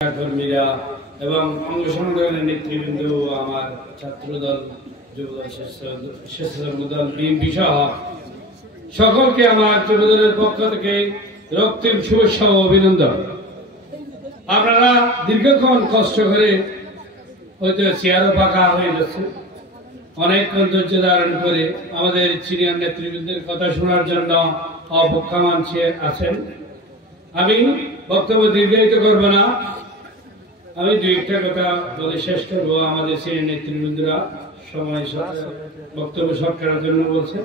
কর্মীরা এবং অঙ্গ সংগঠনের নেতৃবৃন্দ, আমার ছাত্রদল, যুবদল, স্বেচ্ছাসেবক বিএনপি সহ সকলকে আমার যুবদলের পক্ষ থেকে রক্তিম শুভেচ্ছা ও অভিনন্দন। আপনারা দীর্ঘক্ষণ কষ্ট করে হয়তো চেয়ারও পাকা হয়ে যাচ্ছে, অনেকক্ষণ ধৈর্য ধারণ করে আমাদের সিনিয়র নেতৃবৃন্দের কথা শোনার জন্য অপেক্ষা মানছে আছেন। আমি বক্তব্য দীর্ঘায়িত করব না, আমি দুই একটা কথা বলে শেষ করবো। আমাদের সিনিয়র নেতৃবৃন্দরা সময় বক্তব্য শর্ট করার জন্য বলছে।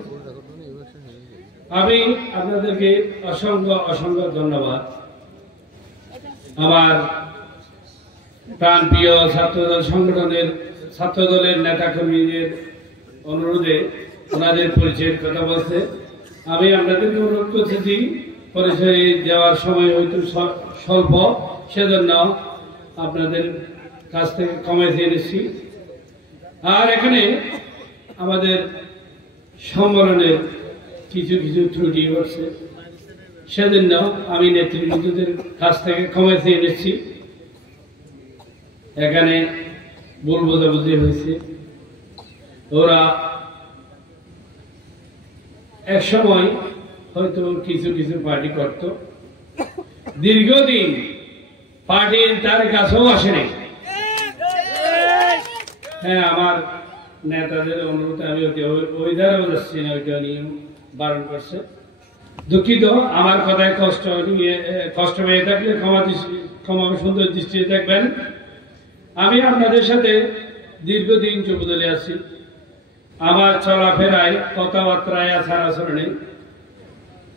আমি আপনাদেরকে অসংখ্য ধন্যবাদ। আমার প্রাণ প্রিয় ছাত্রদল সংগঠনের ছাত্রদলের নেতা কর্মীদের অনুরোধে ওনাদের পরিচয়ের কথা বলছে। আমি আপনাদেরকে অনুরোধ করতেছি, পরিচয় দেওয়ার সময় হয়তো স্বল্প, সেজন্য আপনাদের কাছ থেকে কমাইতে এনেছি। আর এখানে আমাদের সম্মেলনের কিছু ত্রুটি ঘটছে, সেজন্য আমি নেতৃবৃন্দদের কাছ থেকে কমাইতে এনেছি। এখানে ভুল বোঝাবুঝি হয়েছে। ওরা এক সময় হয়তো কিছু পার্টি করত, দীর্ঘদিন পার্টির তার কাছেও আসেনি। হ্যাঁ, আমার নেতাদের অনুরোধে আমি ওই ধারেও যাচ্ছি না, ওইটা নিয়ে বারণ করছে। দুঃখিত, আমার কথায় কষ্ট পেয়ে থাকলে ক্ষমা সুন্দর দৃষ্টিতে দেখবেন। আমি আপনাদের সাথে দীর্ঘদিন যুবদলে আছি। আমার চলাফেরায়, কথাবার্তায়, আচার আচরণে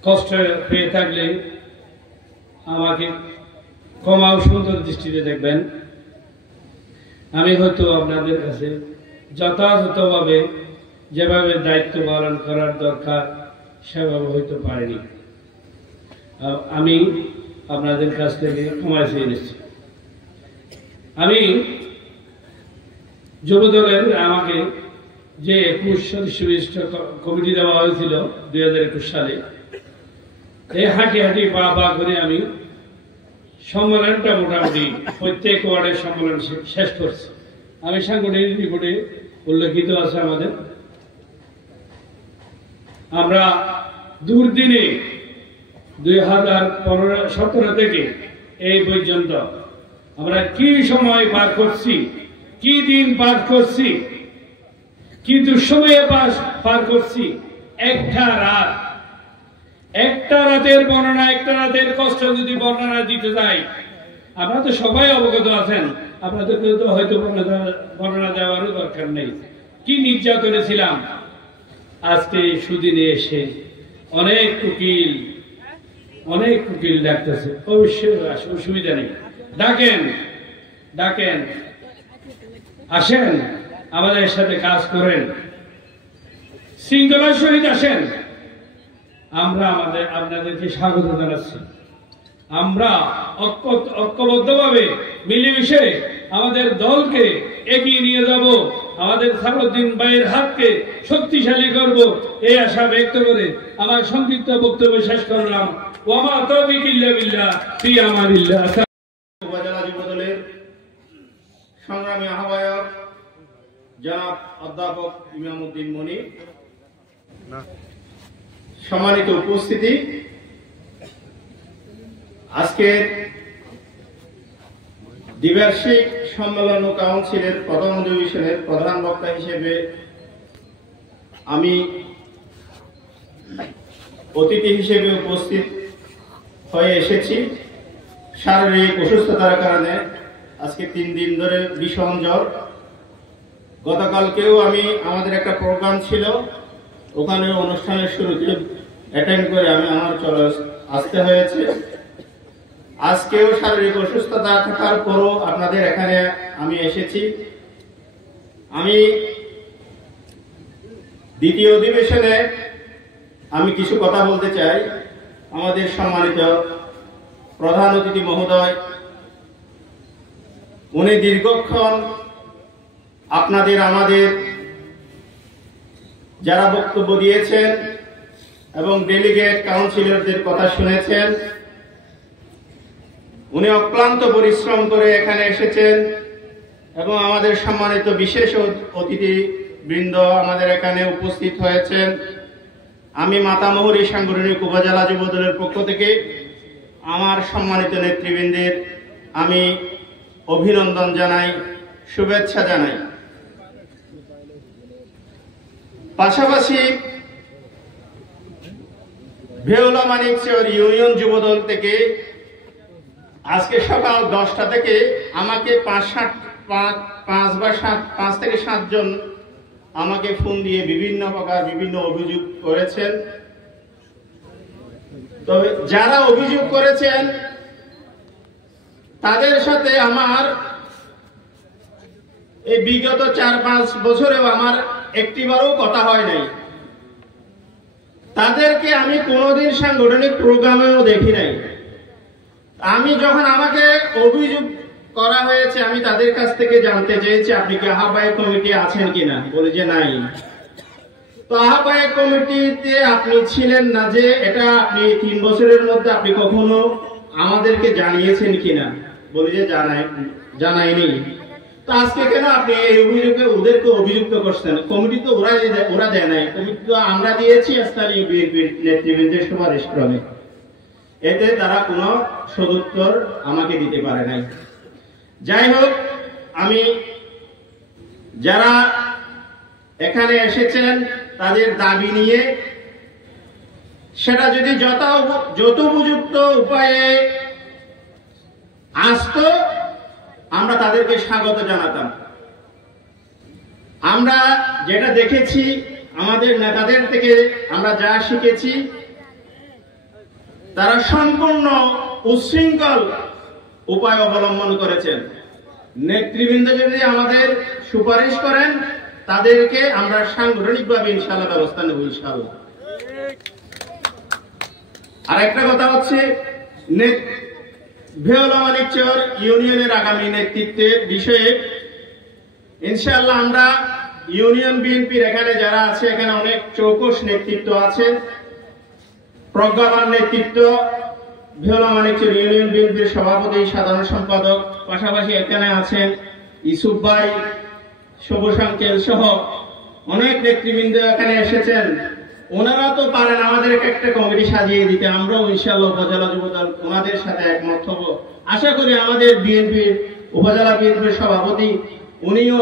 কষ্ট পেয়ে থাকলে আমাকে ক্ষমা সুন্দর দৃষ্টিতে দেখবেন। আমি হয়তো আপনাদের কাছে যথাযথভাবে যেভাবে দায়িত্ব পালন করার দরকার সেভাবে হয়তো পারিনি। আমি আপনাদের কাছ থেকে ক্ষমা চেয়ে নিচ্ছি। আমি যুবদলের আমাকে যে 21 সদস্য বিশিষ্ট কমিটি দেওয়া হয়েছিল 2021 সালে, এই হাঁটি পা করে আমি সম্মেলনটা মোটামুটি প্রত্যেক ওয়ার্ডের সম্মেলন শেষ করছি। আমি সাংগঠনিক রিপোর্টে উল্লেখিত আছে আমাদের। আমরা দুর্দিনে 2017 থেকে এই পর্যন্ত আমরা কি সময় পার করছি, কি দিন পার করছি, কি দুঃসময়ে পার করছি। একটা রাতের বর্ণনা, একটা রাতের কষ্ট যদি বর্ণনা দিতে যাই, আপনারা তো সবাই অবগত আছেন, আপনাদেরকে তো হয়তো বর্ণনা দেওয়ারও দরকার নেই। কি নির্যাতনে ছিলাম। আজকে সুদিনে এসে অনেক উকিল ডাকতেছে, অবশ্যই অসুবিধা নেই, ডাকেন, আসেন, আমাদের সাথে কাজ করেন, শৃঙ্খলার সহিত আসেন। আমরা আপনাদেরকে স্বাগত জানাচ্ছি। আমরা ঐক্যবদ্ধভাবে মিলেমিশে আমাদের দলকে এগিয়ে নিয়ে যাব, আমাদের সালাউদ্দিন ভাইয়ের হাতকে শক্তিশালী করব, এই আশা ব্যক্ত করে আমার সংক্ষিপ্ত বক্তব্য শেষ করলাম। ওয়া তৌফিক ইল্লা বিল্লাহ, ফি আমানিল্লাহ। উপজেলা যুবদলের সংগ্রামী আহ্বায়ক জনাব অধ্যাপক ইমামউদ্দিন মনির, সম্মানিত উপস্থিতি, আজকের দ্বিবার্ষিক সম্মেলন ও কাউন্সিলের প্রথম অধিবেশনের প্রধান বক্তা হিসেবে আমি অতিথি হিসেবে উপস্থিত হয়ে এসেছি। শারীরিক অসুস্থতার কারণে আজকে 3 দিন ধরে ভীষণ জ্বর। গতকালকেও আমাদের একটা প্রোগ্রাম ছিল, ওখানে অনুষ্ঠানের শুরুতে অ্যাটেন্ড করে আমার চলে আসতে হয়েছে। আজকেও শারীরিক অসুস্থতা থাকার পরও আপনাদের এখানে আমি এসেছি। আমি দ্বিতীয় অধিবেশনে আমি কিছু কথা বলতে চাই। আমাদের সম্মানিত প্রধান অতিথি মহোদয়, উনি দীর্ঘক্ষণ আমাদের যারা বক্তব্য দিয়েছেন এবং ডেলিগেট কাউন্সিলরদের কথা শুনেছেন। উনি অক্লান্ত পরিশ্রম করে এখানে এসেছেন এবং আমাদের সম্মানিত বিশেষ অতিথি বৃন্দ আমাদের এখানে উপস্থিত হয়েছেন। আমি মাতামুহুরী সাংগঠনিক উপজেলা যুবদলের পক্ষ থেকে আমার সম্মানিত নেতৃবৃন্দের আমি অভিনন্দন জানাই, শুভেচ্ছা জানাই। পাশাপাশি ভেওলা মানিকচর ইউনিয়ন যুবদল থেকে আজকে সকাল 10টা থেকে আমাকে 5 থেকে 7 জন আমাকে ফোন দিয়ে বিভিন্ন প্রকার বিভিন্ন অভিযোগ করেছেন। তবে যারা অভিযোগ করেছেন তাদের সাথে আমার এই বিগত 4-5 বছরেও আমার একটিবারও কথা হয় নাই। তাদেরকে আমি কোনোদিন সাংগঠনিক প্রোগ্রামেও দেখি নাই। আমি যখন আমাকে অভিযোগ করা হয়েছে আমি তাদের কাছ থেকে জানতে চেয়েছি আপনি কি আহ্বায়ক কমিটি আছেন কিনা, বলে যে নাই। তো আহ্বায়ক কমিটিতে আপনি ছিলেন না, যে এটা আপনি 3 বছরের মধ্যে আপনি কখনো আমাদেরকে জানিয়েছেন কিনা, বলে যে জানাইনি। তো আজকে কেন আপনি এই অভিযোগে ওদেরকে অভিযুক্ত করছেন? কমিটি তো ওরা দেয় নাই, কমিটি তো আমরা দিয়েছি স্থানীয় বিএনপির নেতৃবৃন্দের সুপারিশ ক্রমে। এতে তারা কোনো সদুত্তর আমাকে দিতে পারে নাই। যাই হোক, আমি যারা এখানে এসেছেন তাদের দাবি নিয়ে সেটা যদি যথোপযুক্ত উপায়ে আসতো আমরা তাদেরকে স্বাগত জানাতাম। আমরা যেটা দেখেছি আমাদের নেতাদের থেকে আমরা যা শিখেছি, তারা সম্পূর্ণ উচ্ছৃঙ্খল উপায় অবলম্বন করেছেন। নেতৃবৃন্দ যদি আমাদের সুপারিশ করেন তাদেরকে আমরা সাংগঠনিকভাবে ইনশাআল্লাহ ব্যবস্থা নেব ইনশাআল্লাহ। আর একটা কথা হচ্ছে ভেওলা মানিকচর ইউনিয়নের আগামী নেতৃত্বের বিষয়ে ইনশাআল্লাহ আমরা ইউনিয়ন বিএনপির এখানে যারা আছে এখানে অনেক চৌকস নেতৃত্ব আছে, প্রজ্ঞাবান নেতৃত্ব। ভেওলা মানিকচর ইউনিয়ন বিএনপির সভাপতি, সাধারণ সম্পাদক, পাশাপাশি এখানে আছেন ইসুফ ভাই, সবুজ আঙ্কেল সহ অনেক নেতৃবৃন্দ এখানে এসেছেন। ওনারা তো পারেন আমাদেরকে একটা কমিটি সাজিয়ে দিতে, আমরাও ইনশাআল্লাহ উপজেলা যুবদল ওনাদের সাথে একমত হব। আশা করি আমাদের বিএনপির উপজেলা বিএনপির সভাপতি উনিও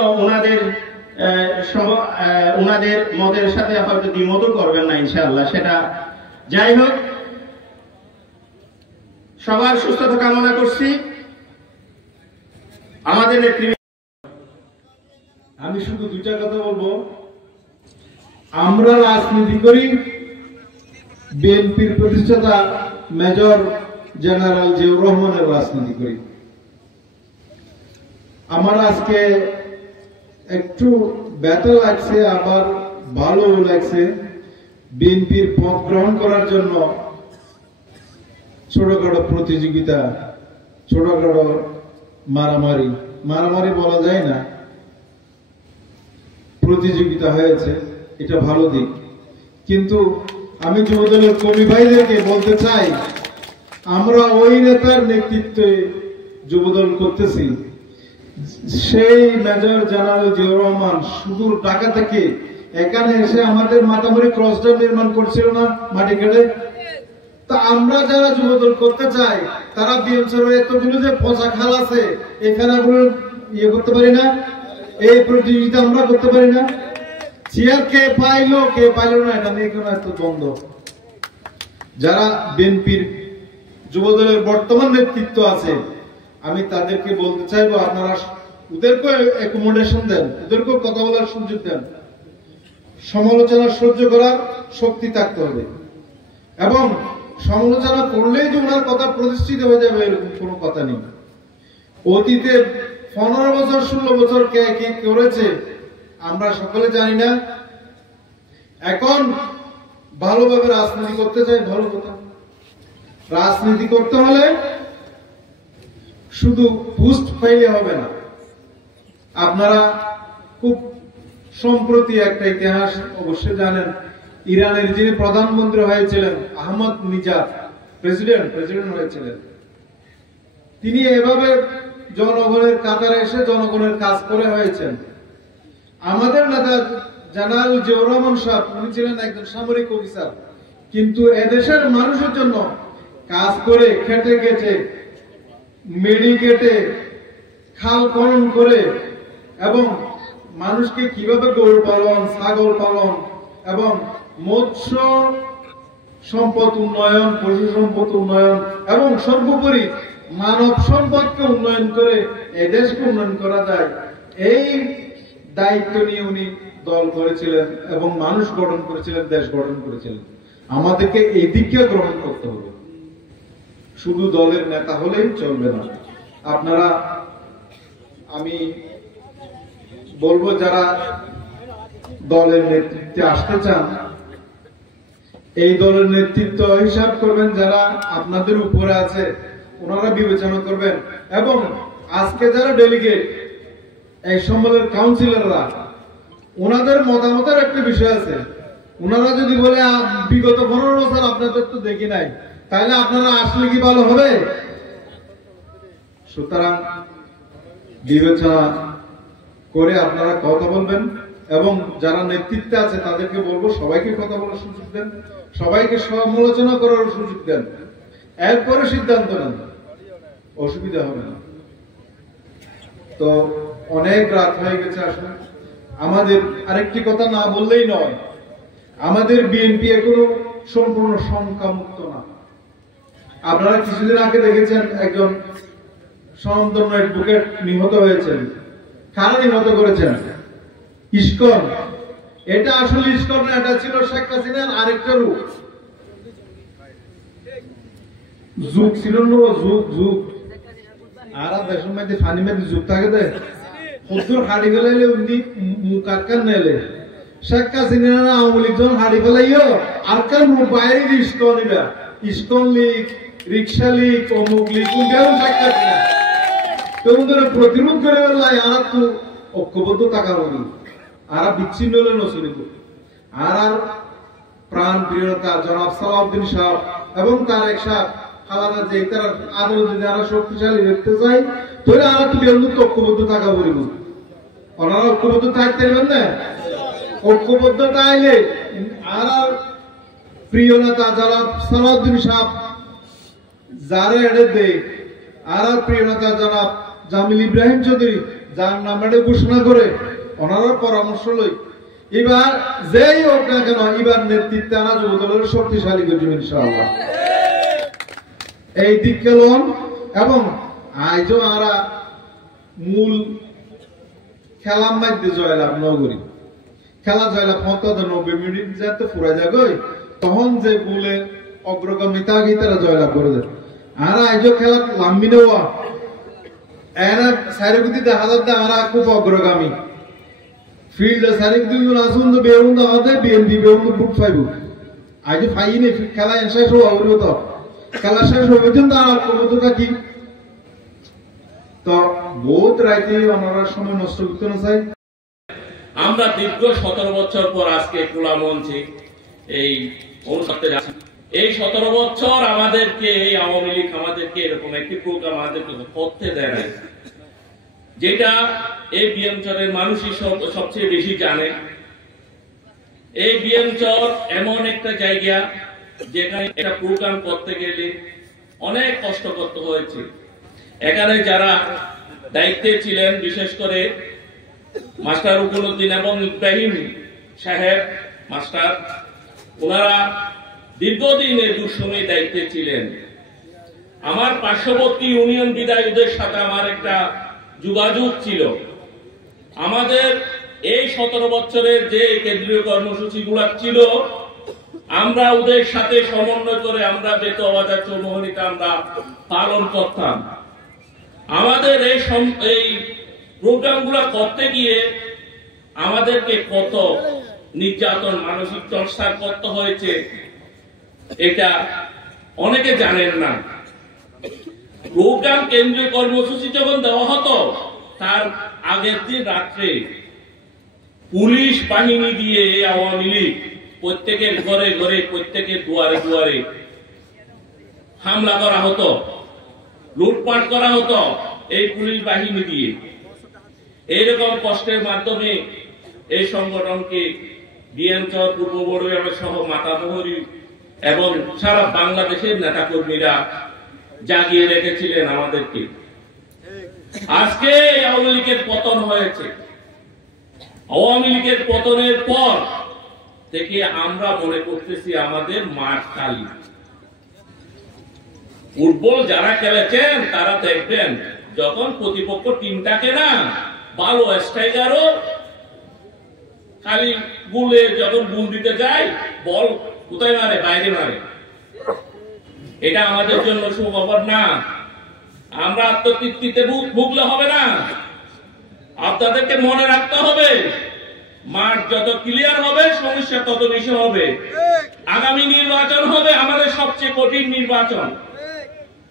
ওনাদের মতের সাথে হয়তো দ্বিমত করবেন না ইনশাআল্লাহ সেটা। যাই হোক, সবার সুস্থতা কামনা করছি। আমাদের নেতৃবৃন্দ, আমি শুধু 2টা কথা বলবো। আমরা রাজনীতি করি, বিএনপির প্রতিষ্ঠাতা মেজর জেনারেল জিয়াউর রহমানের রাজনীতি করি। আমার আজকে একটু ব্যথা লাগছে, আবার ভালো লাগছে। বিএনপির পদ গ্রহণ করার জন্য ছোটখাটো প্রতিযোগিতা, ছোটখাটো মারামারি বলা যায় না, প্রতিযোগিতা হয়েছে, এটা ভালো দিক। কিন্তু আমি যুবদলের কর্মী ভাইদেরকে বলতে চাই, আমরা ওই নেতার নেতৃত্বে যুবদল করতেছি। সেই মেজর জেনারেল জিয়াউর রহমান সুদূর ঢাকা থেকে এখানে এসে আমাদের মাতামুহুরী ক্রসড্রেন নির্মাণ করছিল না, মাটি কেটে। তা আমরা যারা যুবদল করতে চাই তারা বিএনপির এতগুলো যে পচা খাল আছে, এই খানাগুলো করতে পারি না, এই প্রতিযোগিতা আমরা করতে পারি না। চেয়ার কে পাইলো না, এটা নিয়ে কোনো এত দ্বন্দ্ব। যারা বিএনপির যুবদলের বর্তমান নেতৃত্ব আছে আমি তাদেরকে বলতে চাইবো, আপনারা ওদেরকে অ্যাকোমোডেশন দেন, ওদেরকেও কথা বলার সুযোগ দেন। সমালোচনা সহ্য করার শক্তি থাকতে হবে, এবং সমালোচনা করলেই যে ওনার কথা প্রতিষ্ঠিত হয়ে যাবে এরকম কোনো কথা নেই। অতীতে 15 বছর 16 বছর কে কি করেছে আমরা সকলে জানি না। এখন ভালোভাবে রাজনীতি করতে চাই, ভালো কথা। রাজনীতি করতে হলে শুধু বুস্ট পাইলে হবে না। আপনারা খুব সম্প্রতি একটা ইতিহাস অবশ্যই জানেন, ইরানের যিনি প্রধানমন্ত্রী হয়েছিলেন আহমদ নিজাদ প্রেসিডেন্ট হয়েছিলেন, তিনি এভাবে জনগণের কাতারে এসে জনগণের কাজ করে হয়েছেন। আমাদের নেতা জেনারেল জিয়াউর রহমান সাহেব, উনি ছিলেন একজন সামরিক অফিসার, কিন্তু এদেশের মানুষের জন্য কাজ করে খেটে খেটে মেডি কেটে খাল খনন করে এবং মানুষকে কিভাবে গরু পালন, ছাগল পালন এবং মৎস্য সম্পদ উন্নয়ন, পশু সম্পদ উন্নয়ন এবং সর্বোপরি মানব সম্পদকে উন্নয়ন করে এই দেশকে উন্নয়ন করা যায়, এই দায়িত্ব নিয়ে উনি দল করেছিলেন এবং মানুষ গঠন করেছিলেন, দেশ গঠন করেছিলেন। আমাদেরকে এই দিককে গ্রহণ করতে হবে, শুধু দলের নেতা হলেই চলবে না। আপনারা, আমি বলবো যারা দলের নেতৃত্বে আসতে চান, এই দলের নেতৃত্ব হিসাব করবেন যারা আপনাদের উপরে আছে, ওনারা বিবেচনা করবেন। এবং আজকে যারা ডেলিগেট, এই সম্মেলনের কাউন্সিলররা, ওনাদের মতামতের একটা বিষয় আছে। ওনারা যদি বলে বিগত 15 বছর আপনাদের তো দেখি নাই, তাহলে আপনারা আসলে কি ভালো হবে? সুতরাং বিবেচনা করে আপনারা কথা বলবেন এবং যারা নেতৃত্বে আছে তাদেরকে বলবো সবাইকে কথা বলার সুযোগ দেন, সবাইকে সমালোচনা করার সুযোগ দেন, এরপরে সিদ্ধান্ত নেন, অসুবিধা হবে না। তো অনেক রাত হয়ে গেছে। আসলে আমাদের আরেকটি কথা না বললেই নয়, আমাদের বিএনপি এখনো সম্পূর্ণ সংখ্যামুক্ত না। আপনারা কিছুদিন আগে দেখেছেন একজন স্বনামধন্য অ্যাডভোকেট নিহত হয়েছেন। কারা নিহত করেছেন? ইসকন। এটা আসলে ইসকন না, এটা ছিল শেখ হাসিনার আরেকটা রূপ। যুগ ছিল না, যুগ আর দেশের মধ্যে ফানি মধ্যে যুগ থাকে দে কদ্দুর হাড়ি ফেলাইলে উনি মুখ আটকান নাইলে শেখ হাসিনা আওয়ামী লীগ যখন হাড়ি ফেলাইও আর কার মুখ বাইরে ইসকন, এটা ইসকন লীগ, রিক্সা লীগ, অমুক লীগ, উন্ডাও শেখ হাসিনা তোদের প্রতিরোধ করে বেলায় আর তো ঐক্যবদ্ধ থাকা বলি আর বিচ্ছিন্ন হলে নচলিত। আর প্রাণ প্রিয়তা জনাব সালাউদ্দিন সাহেব এবং তার এক সাহেব খালাদা যে তার আদৌ যদি আরো শক্তিশালী দেখতে চাই তাহলে আর একটু ঐক্যবদ্ধ থাকা বলিব। ওনারা ঐক্যবদ্ধ থাকতে পারবেন না? ঐক্যবদ্ধতা আইলে আর প্রিয় নেতা জনাব সালাউদ্দিন সাহেব যারা এড়ে দেয়, আর প্রিয় নেতা জনাব জামিল ইব্রাহিম চৌধুরী যার নামে ঘোষণা করে ওনারা পরামর্শ লই এবার যেই হোক না কেন এবার নেতৃত্বে আনা যুবদলের শক্তিশালী করবে ইনশাআল্লাহ। এই দিককে লন এবং আজও আমরা মূল খেলার মধ্যে জয়লাভ নগরী খেলা জয়লাভ 90 মিনিট যাতে ফুরা যাগই তখন যে বলে অগ্রগামিতা তারা জয়লাভ করে দেয়। আর আজও খেলা লাম্বি নেওয়া এরা সাইরগুতি দেখা যাচ্ছে আমরা খুব অগ্রগামী ফিল্ড সাইরগুতি আসুন তো বেউন আমাদের বিএনপি বেউন বুট ফাইব আজ ফাইনি খেলা শেষ হওয়া হলো তো খেলা শেষ হবে কিন্তু আর কতটা কি তো বহুত রাইতে ওনারা সময় নষ্ট করতে না চাই। আমরা দীর্ঘ 17 বছর পর আজকে খোলা মঞ্চে এই অনুষ্ঠানে যাচ্ছি। এই 17 বছর আমাদেরকে এই আওয়ামী লীগ আমাদেরকে এরকম একটি প্রোগ্রাম আমাদেরকে করতে দেয় না, যেটা এই বিএমচরের মানুষই সবচেয়ে বেশি জানে। এই বিএমচর এমন একটা জায়গা যেখানে একটা প্রোগ্রাম করতে গেলে অনেক কষ্ট করতে হয়েছে। এখানে যারা দায়িত্বে ছিলেন বিশেষ করে মাস্টার উকুলউদ্দিন এবং ইব্রাহিম সাহেব মাস্টার, ওনারা দীর্ঘদিনের দুঃসময়ে দায়িত্বে ছিলেন। আমার পার্শ্ববর্তী ইউনিয়ন বিধায়কদের সাথে আমার একটা যোগাযোগ ছিল। আমাদের এই 17 বছরের যে কেন্দ্রীয় কর্মসূচিগুলো ছিল আমরা ওদের সাথে সমন্বয় করে আমরা বেতবাজার চৌমোহনীতে আমরা পালন করতাম। আমাদের এই প্রোগ্রামগুলো করতে গিয়ে আমাদেরকে কত নির্যাতন মানসিক টর্চার করতে হয়েছে এটা অনেকে জানেন না। প্রোগ্রাম কেন্দ্রীয় কর্মসূচি যখন দেওয়া হতো তার আগের দিন রাত্রে পুলিশ বাহিনী দিয়ে আওয়ামী লীগ প্রত্যেকের ঘরে ঘরে প্রত্যেকের দুয়ারে দুয়ারে হামলা করা হতো। লুটপাট করা হতো এই পুলিশ বাহিনী দিয়ে। এইরকম কষ্টের মাধ্যমে এই সংগঠনকে বিএনচর, পূর্ব বড়ুয়া সহ মাতামোহরী এবং সারা বাংলাদেশের নেতাকর্মীরা জাগিয়ে রেখেছিলেন আমাদেরকে। আজকে আওয়ামী লীগের পতন হয়েছে। আওয়ামী লীগের পতনের পর থেকে আমরা মনে করতেছি আমাদের মাঠ খালি। ফুটবল যারা খেলেছেন তারা দেখবেন যখন প্রতিপক্ষ টিমটাকে না ভালো স্ট্রাইকারও খালি গুলে যখন গুল দিতে যায় বল কোথায় মারে? বাইরে মারে। এটা আমাদের জন্য সুখবর না। আমরা আত্মতৃপ্তিতে ভুগলে হবে না, আপনাদেরকে মনে রাখতে হবে মাঠ যত ক্লিয়ার হবে সমস্যা তত বেশি হবে। আগামী নির্বাচন হবে আমাদের সবচেয়ে কঠিন নির্বাচন।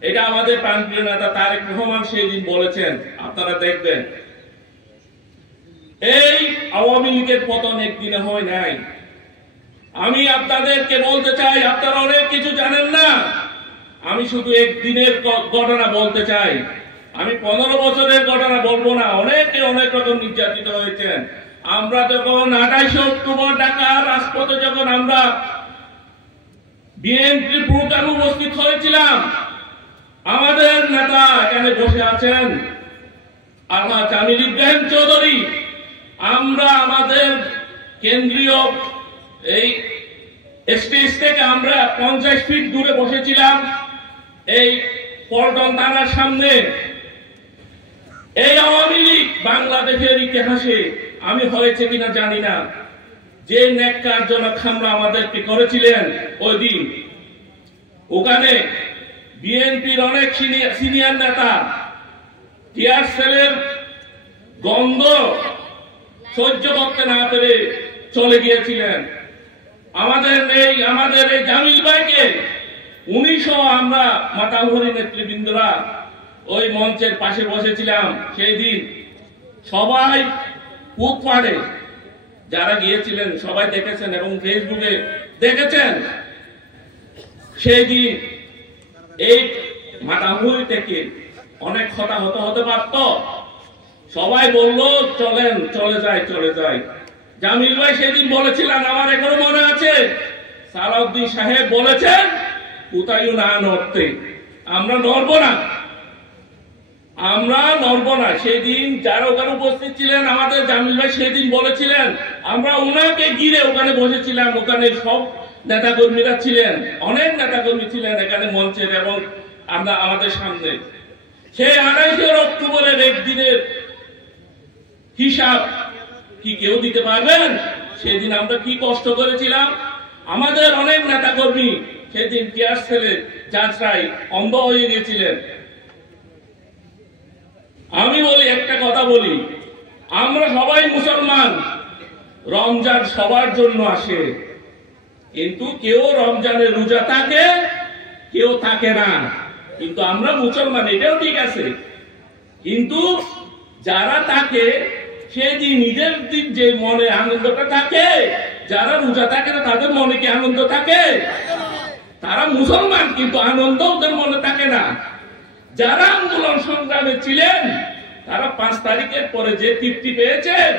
এটা আমাদের প্রাণপ্রিয় নেতা তারেক রহমান সেদিন বলেছেন, আপনারা দেখবেন। এই আওয়ামী লীগের পতন একদিনে হয় নাই। আমি আপনাদেরকে বলতে চাই, আপনারা অনেক কিছু জানেন না, আমি শুধু একদিনের ঘটনা বলতে চাই। আমি 15 বছরের ঘটনা বলবো না। অনেকে অনেক রকম নির্যাতিত হয়েছেন। আমরা যখন 28 অক্টোবর ঢাকার রাজপথে যখন আমরা বিএনপির প্রোগ্রামে উপস্থিত হয়েছিলাম, আমাদের নেতা এখানে বসে আছেন আলহাজ জামিল ইব্রাহিম চৌধুরী। আমরা আমাদের কেন্দ্রীয় এই স্টেজ থেকে আমরা 50 ফিট দূরে বসেছিলাম এই পল্টন থানার সামনে। এই আওয়ামী লীগ বাংলাদেশের ইতিহাসে আমি হয়েছে কিনা জানি না, যে ন্যাক্কারজনক হামলা আমাদেরকে করেছিলেন ওই দিন, ওখানে বিএনপির অনেক সিনিয়র নেতা টিয়ার সেলের গন্ধ সহ্য করতে না পেরে চলে গিয়েছিলেন। আমাদের এই জামিল ভাইকে 1900 আমরা মাতামোহরী নেতৃবৃন্দরা ওই মঞ্চের পাশে বসেছিলাম। সেই দিন সবাই ফুটপাতে যারা গিয়েছিলেন সবাই দেখেছেন এবং ফেসবুকে দেখেছেন। সেই দিন এই মাতামোহরী থেকে অনেক হতাহত হতে পারত। সবাই বলল চলেন, চলে যাই। জামিল ভাই সেদিন বলেছিলেন, আমার এখনো মনে আছে, সালাউদ্দিন সাহেব বলেছেন কোথায় না নড়তে, আমরা নড়বো না। সেদিন যারা ওখানে উপস্থিত ছিলেন, আমাদের জামিল ভাই সেদিন বলেছিলেন, আমরা ওনাকে ঘিরে ওখানে বসেছিলাম। ওখানে সব নেতাকর্মীরা ছিলেন, অনেক নেতাকর্মী ছিলেন এখানে মঞ্চের এবং আমরা আমাদের সামনে। সেই 28 অক্টোবরের একদিনের হিসাব কি কেউ দিতে পারবেন? সেদিন আমরা কি কষ্ট করেছিলাম। আমাদের অনেক নেতাকর্মী সেদিন টিয়ার সেলে যাত্রায় অন্ধ হয়ে গিয়েছিলেন। আমি বলি, একটা কথা বলি, আমরা সবাই মুসলমান, রমজান সবার জন্য আসে, কিন্তু কেউ রমজানের রোজা থাকে, কেউ থাকে না। কিন্তু আমরা মুসলমান, এটাও ঠিক আছে। কিন্তু যারা থাকে সেদিন নিজের দিন যে মনে আনন্দটা থাকে, যারা রোজা থাকে না তাদের মনে কি আনন্দ থাকে? তারা মুসলমান কিন্তু আনন্দ ওদের মনে থাকে না। যারা আন্দোলন সংগ্রামে ছিলেন তারা 5 তারিখের পরে যে তৃপ্তি পেয়েছেন,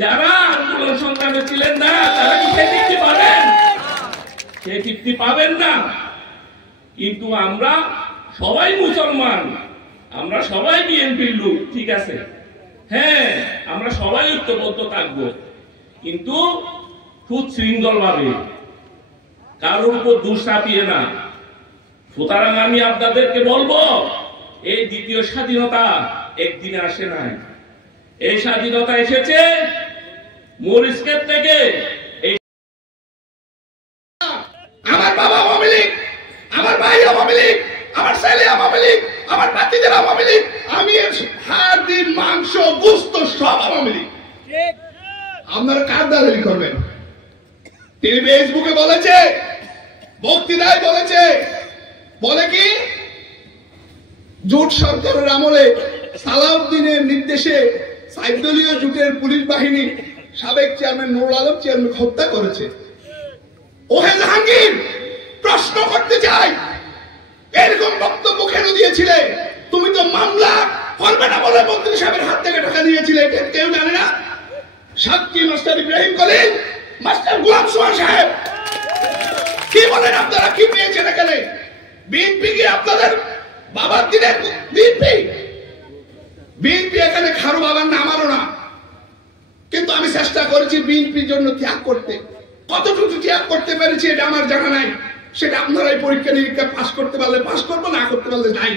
যারা আন্দোলন সংগ্রামে ছিলেন না তারা কি সেই তৃপ্তি পাবেন? সেই তৃপ্তি পাবেন না। কিন্তু আমরা সবাই মুসলমান, আমরা সবাই বিএনপির লোক, ঠিক আছে, হ্যাঁ, আমরা সবাই ঐক্যবদ্ধ থাকবো, কিন্তু সুশৃঙ্খল ভাবে, কারোর উপর দোষ চাপিয়ে না। সুতরাং আমি আপনাদেরকে বলবো, এই দ্বিতীয় স্বাধীনতা একদিনে আসে নাই। এই স্বাধীনতা এসেছে মরিচক্ষেত থেকে। আমার বাবা আওয়ামী লীগ, আমার ভাই আওয়ামী লীগ, আমার ছেলে আওয়ামী লীগ, আমার ভাতিজা আওয়ামী লীগ, আমি হাড় দিন মাংস গোস্ত সব আওয়ামী লীগ। আপনারা কার দালালি করবেন? তিনি ফেসবুকে বলেছে, বক্তৃতায় বলেছে, বলে কি জোট সরকারের আমলে সালাউদ্দিনের নির্দেশে 7 দলীয় জোটের পুলিশ বাহিনী সাবেক চেয়ারম্যান নুরুল আলম চেয়ারম্যান হত্যা করেছে। ওহে জাহাঙ্গীর, প্রশ্ন করতে চাই, এরকম বক্তব্য কেন দিয়েছিলে? তুমি তো মামলা করবে না বলে মন্ত্রী সাহেবের হাত থেকে টাকা নিয়েছিলে, এটা কেউ জানে না? সাক্ষী মাস্টার ইব্রাহিম কলিল, মাস্টার গোলাম সোহান সাহেব, কি বলেন আপনারা? কি পেয়েছেন এখানে? বিএনপি কি আপনাদের বাবার দিনের বিএনপি? বিএনপি এখানে খারু বাবার না, আমারও না, কিন্তু আমি চেষ্টা করেছি বিএনপির জন্য ত্যাগ করতে। কতটুকু ত্যাগ করতে পেরেছি এটা আমার জানা নাই, সেটা আপনারা এই পরীক্ষা নিরীক্ষা পাস করতে পারলে পাস করবো, না করতে পারলে নাই।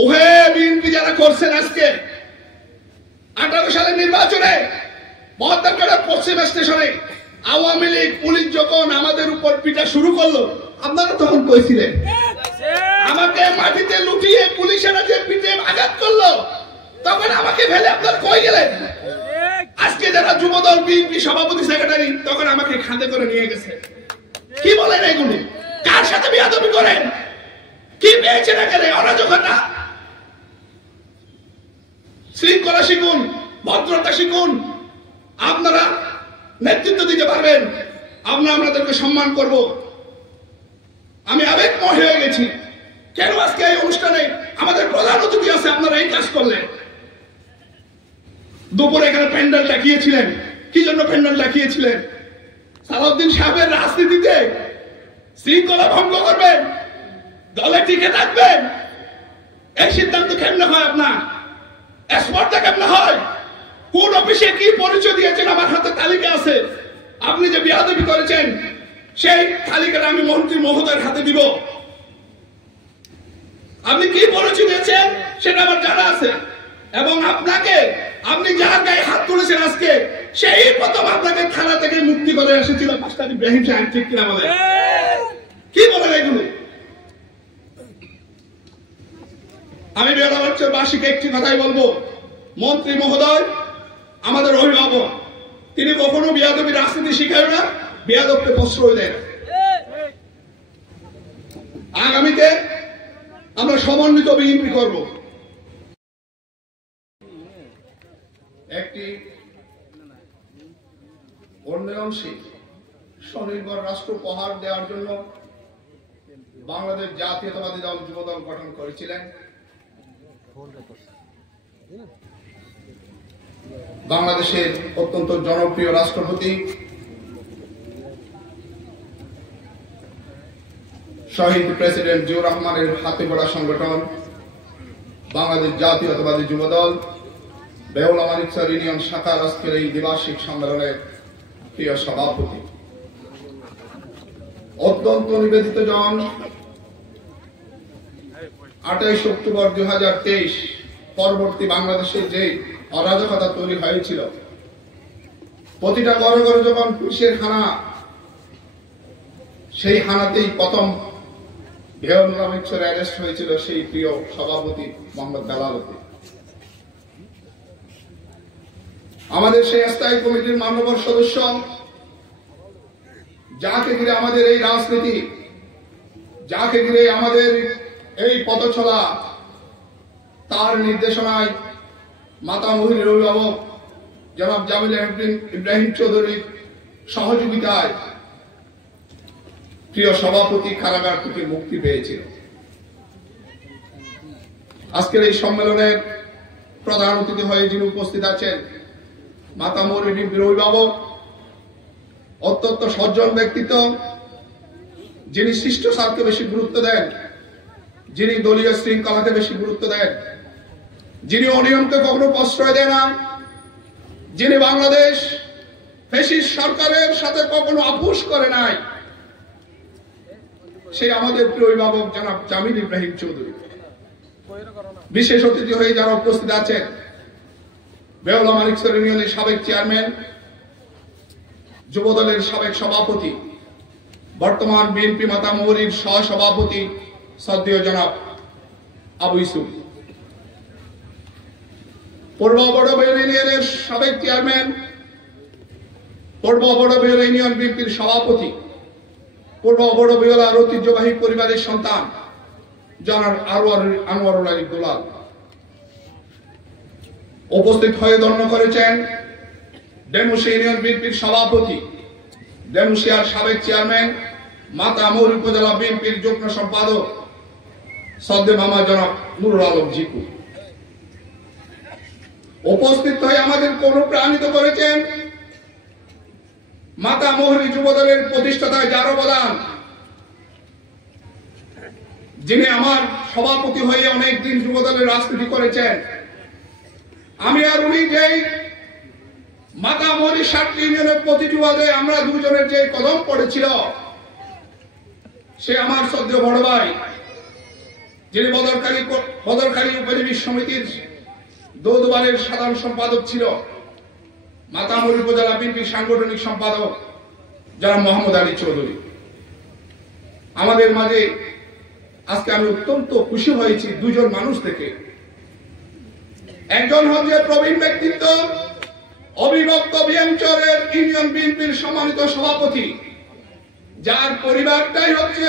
ওহে বিএনপি যারা করছেন আজকে 18 সালের নির্বাচনে বহদ্দারপাড়ার পশ্চিম স্টেশনে আওয়ামী লীগ পুলিশ যখন আমাদের উপর পিটা শুরু করলো, আপনারা তখন কইছিলেন। আমাকে মাটিতে লুটিয়ে পুলিশেরা যে পিঠে আঘাত করলো, তখন আমাকে ফেলে আপনারা কই গেলেন? আজকে যারা যুবদল বিএনপি সভাপতি সেক্রেটারি, তখন আমাকে খাঁদে করে নিয়ে গেছে। কি বলেন এগুলি? কার সাথে বিয়াদবি করেন? কি পেয়েছেন এখানে? অরাজক না, শৃঙ্খলা শিখুন, ভদ্রতা শিখুন। আপনারা নেতৃত্ব দিতে পারবেন, আমরা আপনাদেরকে সম্মান করব। আমি আবেগময় হয়ে গেছি। কেন আজকে এই অনুষ্ঠানে আমাদের প্রধান অতিথি আছে, আপনারা এই কাজ করলেন? দুপুরে এখানে প্যান্ডেল ডাকিয়েছিলেন, কি জন্য প্যান্ডেল ডাকিয়েছিলেন? সালাউদ্দিন সাহেবের রাজনীতিতে শৃঙ্খলা ভঙ্গ করবেন, দলে টিকে থাকবেন, এই সিদ্ধান্ত কেমনে হয়? আপনার স্পর্ধা কেমনে হয়? কোন অফিসে কি পরিচয় দিয়েছেন? আমার হাতে তালিকা আছে। আপনি যে বিয়াদবি করেছেন সেই তালিকাটা আমি মন্ত্রী মহোদয়ের হাতে দিব। আপনি কি পরিচয় দিয়েছেন সেটা আমার জানা আছে, এবং আপনাকে, আপনি যার গায়ে হাত তুলেছেন আজকে, সেই প্রথম আপনাকে থানা থেকে মুক্তি করে এসেছিল মাস্টার ইব্রাহিম সাহেব, ঠিক কিনা বলেন? কি বলেন এগুলো? আমি বেড়াবাসীকে একটি কথাই বলবো, মন্ত্রী মহোদয় আমাদের অভিভাবক, তিনি কখনো বিয়াদবি রাজনীতি শিখায় না, বিয়াদবকে প্রশ্রয় দেন। আগামীতে আমরা সমন্বিত বিএনপি করব। একটি উন্নয়নশীল স্বনির্ভর রাষ্ট্র উপহার দেওয়ার জন্য বাংলাদেশ জাতীয়তাবাদী দল যুবদল গঠন করেছিলেন। বাংলাদেশের অত্যন্ত জনপ্রিয় রাষ্ট্রপতি শহীদ প্রেসিডেন্ট জিয়াউর রহমানের হাতে গড়া সংগঠন বাংলাদেশ জাতীয়তাবাদী যুবদল বেহুলা মানিকচর ইউনিয়ন শাখার আজকের এই দ্বিবার্ষিক সম্মেলনের প্রিয় সভাপতি, অত্যন্ত নিবেদিত জন। 28 অক্টোবর 2023 পরবর্তী বাংলাদেশের যে অরাজকতা তৈরি হয়েছিল, প্রতিটা ঘরে ঘরে যখন পুলিশের হানা, সেই হানাতেই প্রথম বেহুলা মানিকচর অ্যারেস্ট হয়েছিল সেই প্রিয় সভাপতি মোহাম্মদ বেলালউদ্দিন। আমাদের সেই স্থায়ী কমিটির মান্যবর সদস্য, যাকে ঘিরে আমাদের এই রাজনীতি, যাকে ঘিরে আমাদের এই পথচলা, তার নির্দেশনায় মাতামহুরির অভিভাবক জনাব জামিল ইব্রাহিম চৌধুরীর সহযোগিতায় প্রিয় সভাপতি কারাগার থেকে মুক্তি পেয়েছিল। আজকের এই সম্মেলনের প্রধান অতিথি হয়ে যিনি উপস্থিত আছেন, মাতামহুরির অভিভাবক, অত্যন্ত সজ্জন ব্যক্তিত্ব, যিনি শিষ্টাচারকে বেশি গুরুত্ব দেন, যিনি দলীয় শৃঙ্খলাকে বেশি গুরুত্ব দেন, যিনি অনিয়মকে কখনো প্রশ্রয় দেন না, যিনি বাংলাদেশ ফ্যাসিস্ট সরকারের সাথে কখনো আপোষ করে নাই, সেই আমাদের প্রিয় অভিভাবক জনাব জামিল ইব্রাহিম চৌধুরী। বিশেষ অতিথি হয়ে যারা উপস্থিত আছেন, বেহুলা মানিকচর ইউনিয়নের সাবেক চেয়ারম্যান, যুবদলের সাবেক সভাপতি, বর্তমান বিএনপি মাতামহুরির সহসভাপতি শ্রদ্ধেয় জনাব আবু ইউসুফ, পূর্ব বড়বেল ইউনিয়নের সাবেক চেয়ারম্যান, পূর্ব বড়বেল ইউনিয়ন বিএনপির সভাপতি, পূর্ব বড়বেলার ঐতিহ্যবাহী পরিবারের সন্তান জনাব আনোয়ারুল আলী দুলাল উপস্থিত হয়ে ধন্য করেছেন ডেমুশিয়া ইউনিয়ন বিএনপির সভাপতি, ডেমুশিয়ার সাবেক চেয়ারম্যান, মাতামহুরি উপজেলা বিএনপির যুগ্ম সম্পাদক শ্রদ্ধেয় মামা জনাব নুরুল আলম জিকু উপস্থিত হয়ে আমাদের অনুপ্রাণিত করেছেন মাতা মোহনী যুবদলের প্রতিষ্ঠাতায় যার অবদান, যিনি আমার সভাপতি হয়ে অনেকদিন যুবদলের রাজনীতি করেছেন। আমি আর উনি যেই মাতা মোহনী 7টি ইউনিয়নের প্রতি যুবদলে আমরা দুজনের যে কদম পড়েছিল, সে আমার শ্রদ্ধেয় বড় ভাই, যিনি বদরখালী উপজীবী সমিতির দুবারের সাধারণ সম্পাদক ছিল, মাতামুর উপজেলা বিএনপির সাংগঠনিক সম্পাদক যারা মোহাম্মদ আলী চৌধুরী। আমাদের মাঝে আজকে আমি অত্যন্ত খুশি হয়েছি দুজন মানুষ থেকে। একজন হচ্ছে প্রবীণ ব্যক্তিত্ব, অবিভক্ত বিএমচরের ইউনিয়ন বিএনপির সম্মানিত সভাপতি, যার পরিবারটাই হচ্ছে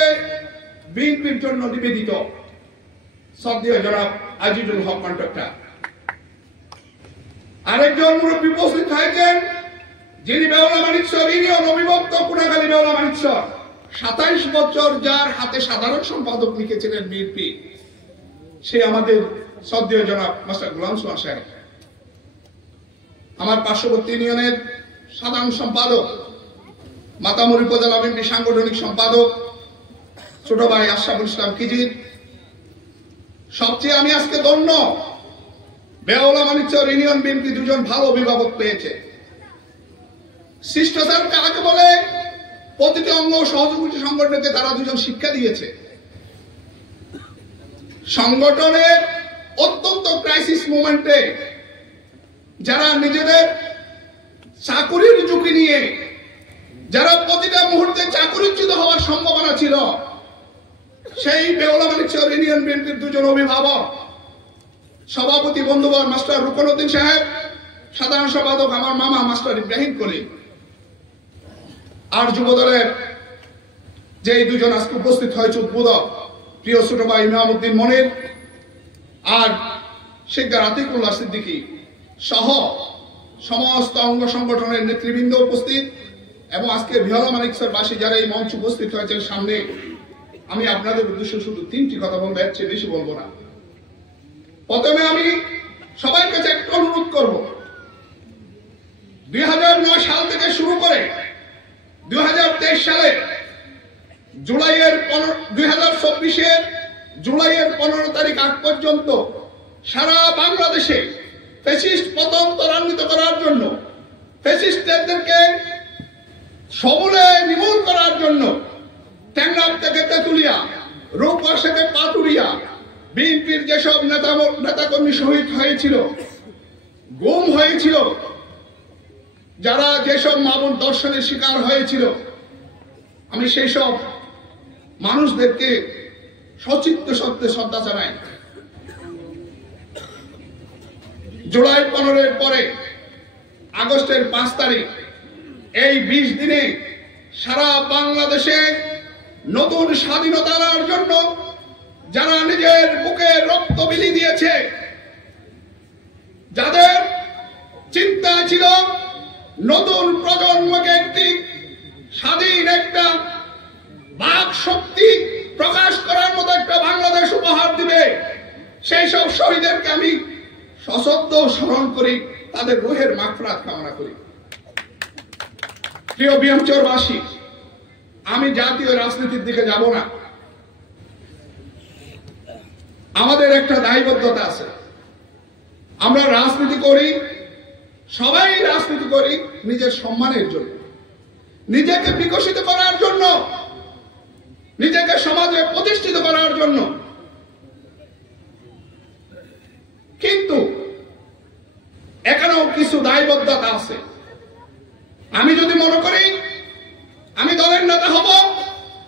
বিএনপির জন্য নিবেদিত, শ্রদ্ধেয় জনাব আজিজুল হক কন্ট্রাক্টর। আরেকজন মুরব্বী উপস্থিত হয়েছেন, যিনি বেওলা মানিকচর ইউনিয়ন অবিভক্ত কোনাখালী বেওলা মানিকচর 27 বছর যার হাতে সাধারণ সম্পাদক লিখেছিলেন বিএনপি, সে আমাদের শ্রদ্ধেয় জনাব মাস্টার গোলাম সোহান সাহেব। আমার পার্শ্ববর্তী ইউনিয়নের সাধারণ সম্পাদক, মাতামুর উপজেলা বিএনপি সাংগঠনিক সম্পাদক ছোট ভাই আশরাফুল ইসলাম কিজির। সবচেয়ে আমি আজকে ধন্য, বেওলা মানিকচর ইউনিয়ন বিএনপি দুজন ভালো অভিভাবক পেয়েছে। শিষ্টাচার কাকে বলে প্রতিটি অঙ্গ সহযোগী সংগঠনকে তারা দুজন শিক্ষা দিয়েছে। সংগঠনের অত্যন্ত ক্রাইসিস মোমেন্টে যারা নিজেদের চাকুরির ঝুঁকি নিয়ে, যারা প্রতিটা মুহূর্তে চাকুরিচ্যুত হওয়ার সম্ভাবনা ছিল, সেই বেওলা মানিকচর ইউনিয়ন বিএনপির দুজন অভিভাবক, সভাপতি বন্ধুবর মাস্টার রুকনউদ্দিন সাহেব, সাধারণ সম্পাদক আমার মামা মাস্টার ইব্রাহিম কলিম, আর যুবদলের যে দুজন আজকে উপস্থিত হয়েছে উদ্বোধক প্রিয় ছোট ভাই ইমামউদ্দিন মনির আর শেখদার আতিকুল্লাহ সিদ্দিকী সহ সমস্ত অঙ্গ সংগঠনের নেতৃবৃন্দ উপস্থিত এবং আজকে বেওলা মানিকচর বাসী যারা এই মঞ্চ উপস্থিত হয়েছেন সামনে, আমি আপনাদের উদ্দেশ্যে শুধু 3টি কথা বলবো, এর চেয়ে বেশি বলবো না। প্রথমে আমি সবার কাছে একটা অনুরোধ করব, 2009 সাল থেকে শুরু করে 2023 সালে জুলাইয়ের 2024-এর জুলাইয়ের 15 তারিখ আগ পর্যন্ত সারা বাংলাদেশে ফ্যাসিস্ট পতন ত্বরান্বিত করার জন্য, ফ্যাসিস্টদেরকে সমূলে নির্মূল করার জন্য টেংরাপ থেকে তেতুলিয়া, রূপগঞ্জ থেকে পাতুরিয়া বিএনপির যেসব নেতাকর্মী শহীদ হয়েছিল, গুম হয়েছিল, যারা যেসব মামুন দর্শনের শিকার হয়েছিল, আমি সেই সব মানুষদেরকে সচিত্ত সত্ত্বে শ্রদ্ধা জানাই। জুলাই 15-এর পরে আগস্টের 5 তারিখ, এই 20 দিনে সারা বাংলাদেশে নতুন স্বাধীনতা আনার জন্য যারা নিজের বুকে রক্ত বিলি দিয়েছে, যাদের চিন্তা ছিল নতুন প্রজন্মকে একটি স্বাধীন একটা বাক শক্তি প্রকাশ করার মতো একটা বাংলাদেশ উপহার দিবে, সেই সব শহীদদেরকে আমি সশ্রদ্ধ স্মরণ করি, তাদের রুহের মাগফিরাত কামনা করি। প্রিয় বিএমচরবাসী, আমি জাতীয় রাজনীতির দিকে যাব না। আমাদের একটা দায়বদ্ধতা আছে। আমরা রাজনীতি করি, সবাই রাজনীতি করি নিজের সম্মানের জন্য, নিজেকে বিকশিত করার জন্য, নিজেকে সমাজে প্রতিষ্ঠিত করার জন্য। কিন্তু এখানেও কিছু দায়বদ্ধতা আছে। আমি যদি মনে করি আমি দলের নেতা হব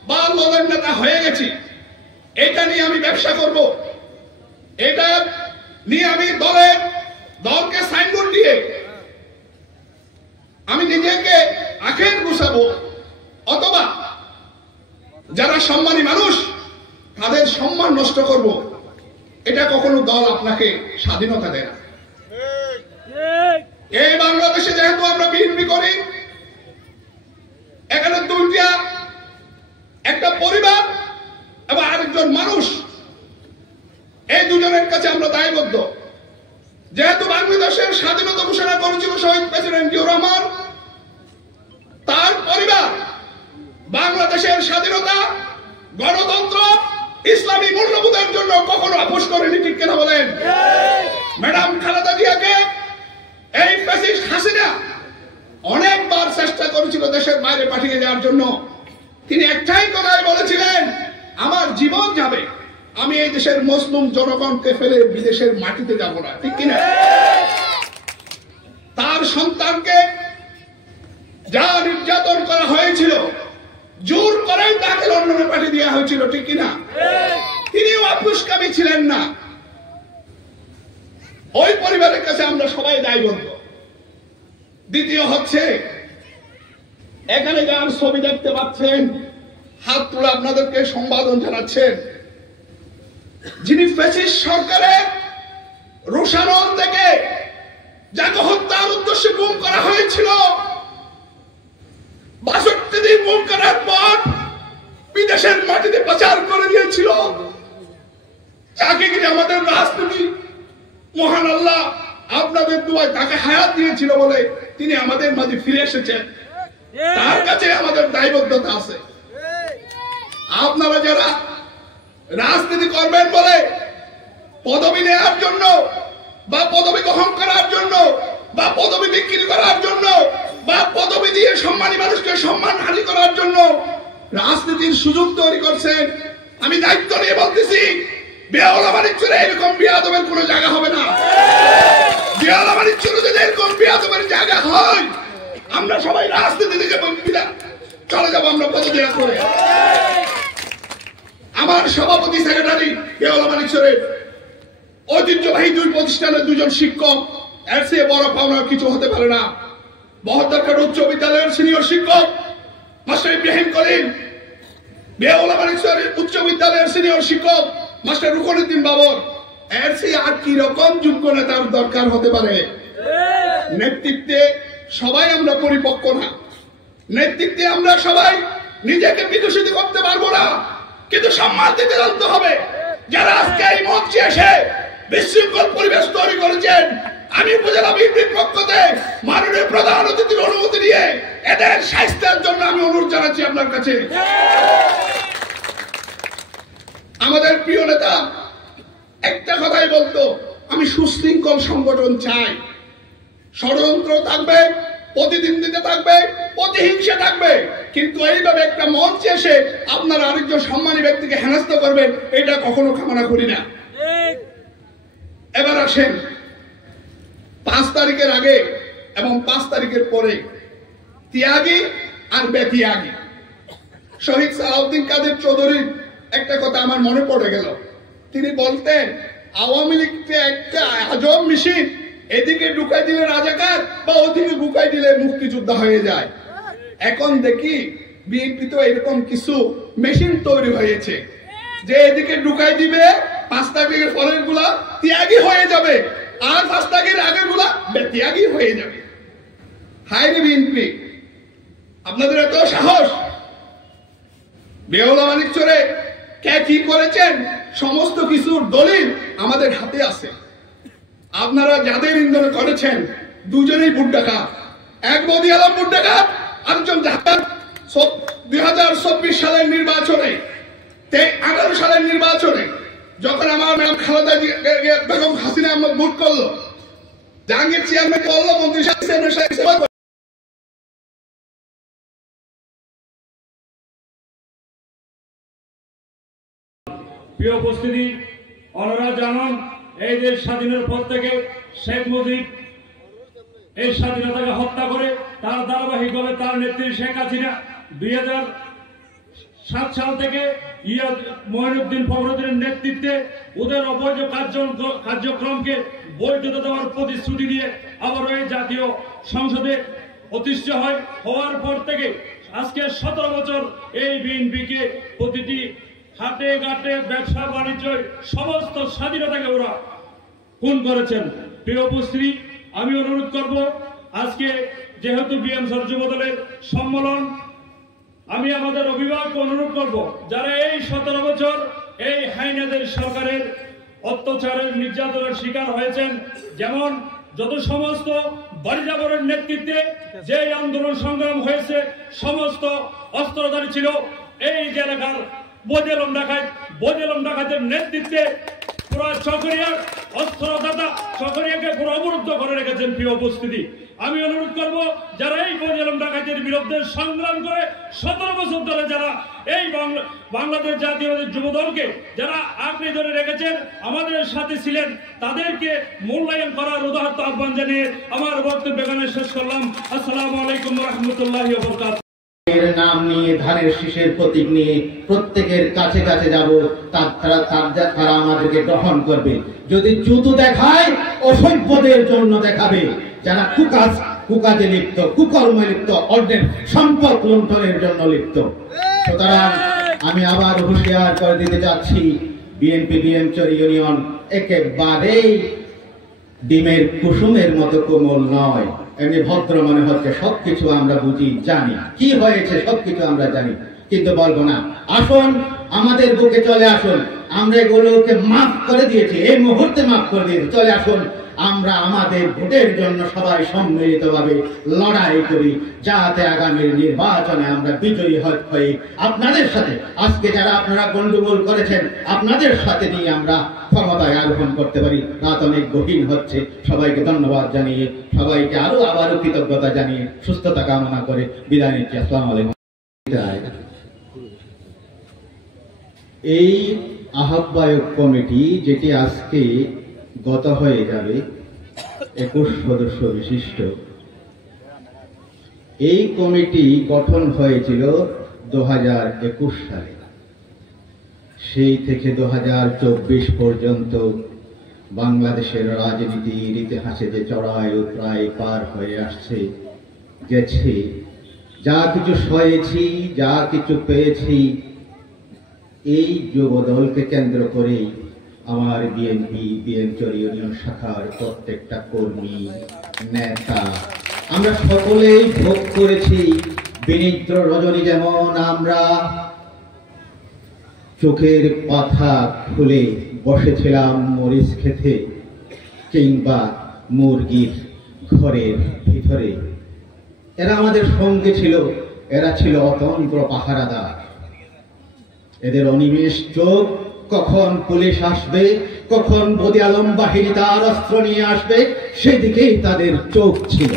বা দলের নেতা হয়ে গেছি, এটা নিয়ে আমি ব্যবসা করব, এটা নিয়ে আমি দলকে সাইনবোর্ড দিয়ে আমি নিজেকে আখের গুছাবো, অথবা যারা সম্মানী মানুষ তাদের সম্মান নষ্ট করব, এটা কখনো দল আপনাকে স্বাধীনতা দেয় না। এই বাংলাদেশে যেহেতু আমরা বিএনপি করি, এখানে দুইটা, একটা পরিবার এবং আরেকজন মানুষ, এই দুজনের কাছে আমরা দায়বদ্ধ। যেহেতু বাংলাদেশের স্বাধীনতা ঘোষণা করেছিল শহীদ প্রেসিডেন্ট জিয়াউর রহমান, তার পরিবার বাংলাদেশের স্বাধীনতা, গণতন্ত্র, ইসলামী মূল্যবোধের জন্য কখনো আপোষ করেনি, ঠিক কিনা বলেন? ম্যাডাম খালেদা জিয়াকে এই ফ্যাসিস্ট হাসিনা অনেকবার চেষ্টা করেছিল দেশের বাইরে পাঠিয়ে দেওয়ার জন্য। তিনি একটাই কথাই বলেছিলেন, আমার জীবন যাবে, আমি এই দেশের মুসলিম জনগণকে ফেলে বিদেশের মাটিতে যাব না, ঠিক কিনা? তার সন্তানকে যা নির্যাতন করা হয়েছিল, জোর করেই তাকে লন্ডনে পাঠিয়ে দেওয়া হয়েছিল, ঠিক কিনা? তিনিও আপোষকামী ছিলেন না। ওই পরিবারের কাছে আমরা সবাই দায়বদ্ধ। দ্বিতীয় হচ্ছে, এখানে যার ছবি দেখতে পাচ্ছেন, হাত তুলে আপনাদেরকে সম্বোধন জানাচ্ছেন, যিনি ফ্যাসিস্ট সরকারের রোশানল থেকে যাকে হত্যার উদ্দেশ্যে গুম করা হয়েছিল, ৬২ দিন গুম করার পর বিদেশের মাটিতে পাচার করে দিয়েছিল, যাকে কিনে আমাদের রাজনীতি মহান আল্লাহ আপনাদের দোয়ায় তাকে হায়াত দিয়েছিল বলে তিনি আমাদের মাঝে ফিরে এসেছেন। তার কাছে আমাদের দায়বদ্ধতা আছে। আপনারা যারা রাজনীতি করবেন বলে পদবি নেওয়ার জন্য বা পদবি গ্রহণ করার জন্য বা পদবি বিক্রি করার জন্য বা পদবি দিয়ে সম্মানী মানুষকে সম্মানহানি করার জন্য রাজনীতির সুযোগ তৈরি করছেন, আমি দায়িত্ব নিয়ে বলতেছি, বেহালাবাড়ির এরকম বিয়াদবের কোনো জায়গা হবে না। বেহালাবাড়ির যদি এরকম বিয়াদবের জায়গা হয়, আমরা সবাই রাজনীতি থেকে চলে যাবো, আমরা পদত্যাগ করে। আমার সভাপতি সেক্রেটারি বেহালাবাড়ির ঐতিহ্যবাহী দুই প্রতিষ্ঠানের দুজন শিক্ষক, এর চেয়ে বড় পাওনা কিছু হতে পারে না। বহদ্দারঘাট উচ্চ বিদ্যালয়ের সিনিয়র শিক্ষক মাস্টার ইব্রাহিম কলিম, বেহালাবাড়ির উচ্চ বিদ্যালয়ের সিনিয়র শিক্ষক মাস্টার রুকনুদ্দিন বাবর, এর চেয়ে আর কি রকম যোগ্য নেতার দরকার হতে পারে? নেতৃত্বে সবাই আমরা পরিপক্ক না, নেতৃত্বে আমরা সবাই নিজেকে বিকশিত করতে পারবো না, কিন্তু সম্মান দিতে জানতে হবে। যারা আজকে এই মঞ্চে এসে বিশৃঙ্খল পরিবেশ তৈরি করেছেন, আমি উপজেলা বিএনপির পক্ষ থেকে মাননীয় প্রধান অতিথির অনুমতি নিয়ে এদের স্বাস্থ্যের জন্য আমি অনুরোধ জানাচ্ছি আপনার কাছে। আমাদের প্রিয় নেতা একটা কথাই বলতো, আমি সুশৃঙ্খল সংগঠন চাই। ষড়যন্ত্র থাকবে, প্রতিদ্বন্দ্বিতা থাকবে, প্রতিহিংসা থাকবে, কিন্তু এইভাবে একটা মঞ্চে এসে আপনারা আরেকজন সম্মানী ব্যক্তিকে হেনস্থা করবেন, এটা কখনো কামনা করি না। এবার আসেন 5 তারিখের আগে এবং 5 তারিখের পরে ত্যাগী আর বেতিয়াগী শহীদ সালাউদ্দিন কাদের চৌধুরীর একটা কথা আমার মনে পড়ে গেল। তিনি বলতেন, আওয়ামী লীগকে একটা আজব মেশিন, এদিকে ঢুকাই দিলে রাজাকার বা ওদিকে ঢুকাই দিলে মুক্তিযোদ্ধা হয়ে যায়। এখন দেখি বিএনপি তো এরকম কিছু মেশিন তৈরি হয়েছে যে এদিকে ঢুকাই দিবে, 5 তারিখের পরের গুলা ত্যাগী হয়ে যাবে আর 5 তারিখের আগের গুলা বেতিয়াগী হয়ে যাবে। হায় রে বিএনপি, আপনাদের এত সাহস! বেহালাবাড়ির কে কি করেছেন সমস্ত কিছুর দলিল আমাদের হাতে আছে। আপনারা যাদের ইন্ধন করেছেন দুজনেই ভোট ডাকাত, এক মোদি আলম ভোট ডাকাত, আরেকজন 2024 সালের নির্বাচনে, 18 সালের নির্বাচনে যখন আমার ম্যাডাম খালেদা বেগম হাসিনা আহমেদ ভোট করলো, জাহাঙ্গীর চেয়ারম্যান করলো, মন্ত্রী সাহেব প্রিয় উপস্থিতি, অনরা জানান, এই দেশ স্বাধীনের পর থেকে শেখ মুজিব এই স্বাধীনতাকে হত্যা করে তার ধারাবাহিকভাবে তার নেত্রী শেখ হাসিনা 2007 সাল থেকে মঈনুদ্দিন ফখরুদ্দিনের নেতৃত্বে ওদের অবৈধ কার্যক্রমকে বৈধতা দেওয়ার প্রতিশ্রুতি দিয়ে আবার এই জাতীয় সংসদে প্রতিষ্ঠিত হওয়ার পর থেকে আজকে 17 বছর এই বিএনপিকে প্রতিটি হাটে ঘাটে ব্যবসা বাণিজ্য সমস্ত স্বাধীনতাকে ওরা খুন করেছেন। প্রিয় উপস্থিতি, আমি অনুরোধ করব, আজকে যেহেতু বিএমসর যুবদলের সম্মেলন, আমি আমাদের অভিভাবককে অনুরোধ করব, যারা এই 17 বছর এই হাইনাদের সরকারের অত্যাচারের নির্যাতনের শিকার হয়েছেন। যেমন যত সমস্ত বাড়িজাবরের নেতৃত্বে যে আন্দোলন সংগ্রাম হয়েছে, সমস্ত অস্ত্রধারী ছিল এই যে এলাকার বজেলম ডাকাতের নেতৃত্বে পুরো চকরিয়ার অস্ত্রদাতা চকরিয়াকে পুরো অবরুদ্ধ করে রেখেছেন। প্রিয় উপস্থিতি, আমি অনুরোধ করব যারা এই বজেলম ডাকাতের বিরুদ্ধে সংগ্রাম করে 17 বছর ধরে যারা এই বাংলাদেশ জাতীয় যুবদলকে যারা আঁকড়ে ধরে রেখেছেন, আমাদের সাথে ছিলেন, তাদেরকে মূল্যায়ন করার উদাহরণ আহ্বান জানিয়ে আমার বক্তব্য এখানে শেষ করলাম। আসসালামু আলাইকুম ওয়া রাহমাতুল্লাহি ওয়া বারাকাতুহু। এর নাম নিয়ে, ধানের শীষের প্রতীক নিয়ে প্রত্যেকের কাছে কাছে যাব, তারা আমাদেরকে গ্রহণ করবে। যদি জুতো দেখায়, অসভ্যদের জন্য দেখাবে, যারা কুকাজে লিপ্ত, কুকর্মে লিপ্ত, অন্যের সম্পদ লুণ্ঠনের জন্য লিপ্ত। সুতরাং আমি আবার হুঁশিয়ার করে দিতে যাচ্ছি, বিএনপি বিএমচর ইউনিয়ন একেবারেই ডিমের কুসুমের মতো কোমল নয়। এমনি ভদ্র মনে হচ্ছে, সবকিছু আমরা বুঝি, জানি কি হয়েছে, সবকিছু আমরা জানি, কিন্তু বলবো না। আসুন, আমাদের বুকে চলে আসুন, আমরা এগুলোকে মাফ করে দিয়েছি, এই মুহূর্তে মাফ করে দিয়েছি। চলে আসুন, আমরা আমাদের ভোটের জন্য সবাই সম্মিলিতভাবে লড়াই করি, যাতে আগামীর নির্বাচনে আমরা বিজয়ী হয়ে আপনাদের সাথে, আজকে যারা আপনারা গন্ডগোল করেছেন, আপনাদের সাথে নিয়ে আমরা ক্ষমতায় আরোহণ করতে পারি। রাত অনেক গভীর হচ্ছে। সবাইকে ধন্যবাদ জানিয়ে, সবাইকে আবারও কৃতজ্ঞতা জানিয়ে, সুস্থতা কামনা করে বিদায় নিচ্ছি। আসসালামু আলাইকুম। এই আহ্বায়ক কমিটি, যেটি আজকে গত হয়ে যাবে, 21 সদস্য বিশিষ্ট, এই কমিটি গঠন হয়েছিল 2021 সালে। সেই থেকে 2024 পর্যন্ত বাংলাদেশের রাজনীতির ইতিহাসে যে চড়াই উতরাই পার হয়ে আসছে গেছে, যা কিছু সয়েছি, যা কিছু পেয়েছি, এই যুবদলকে কেন্দ্র করেই আমার বিএনপি বিএমচর ইউনিয়ন শাখার প্রত্যেকটা কর্মী, নেতা, আমরা সকলেই ভোগ করেছি। বিনিদ্র রজনী যেমন আমরা চোখের পাতা খুলে বসেছিলাম মরিচ খেতে, কিংবা মুরগির ঘরের ভিতরে, এরা আমাদের সঙ্গে ছিল, এরা ছিল অতন্ত্র পাহারাদার। এদের অনিমেষ চোখ, কখন পুলিশ আসবে, কখন বদি আলম বাহিনী তার অস্ত্র নিয়ে আসবে, সেদিকেই তাদের চোখ ছিল।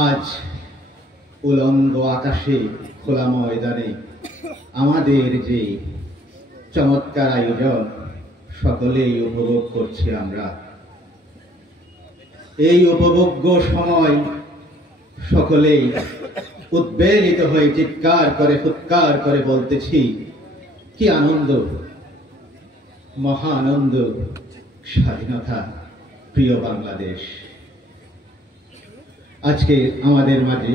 আজ উলঙ্গ আকাশে, খোলা ময়দানে আমাদের যে চমৎকার আয়োজন, সকলেই উপভোগ করছি আমরা। এই উপভোগ্য সময় সকলেই উদ্বেলিত হয়ে চিৎকার করে, ফুৎকার করে বলতেছি, কি আনন্দ, মহা আনন্দ, স্বাধীনতা, প্রিয় বাংলাদেশ। আজকে আমাদের মাঝে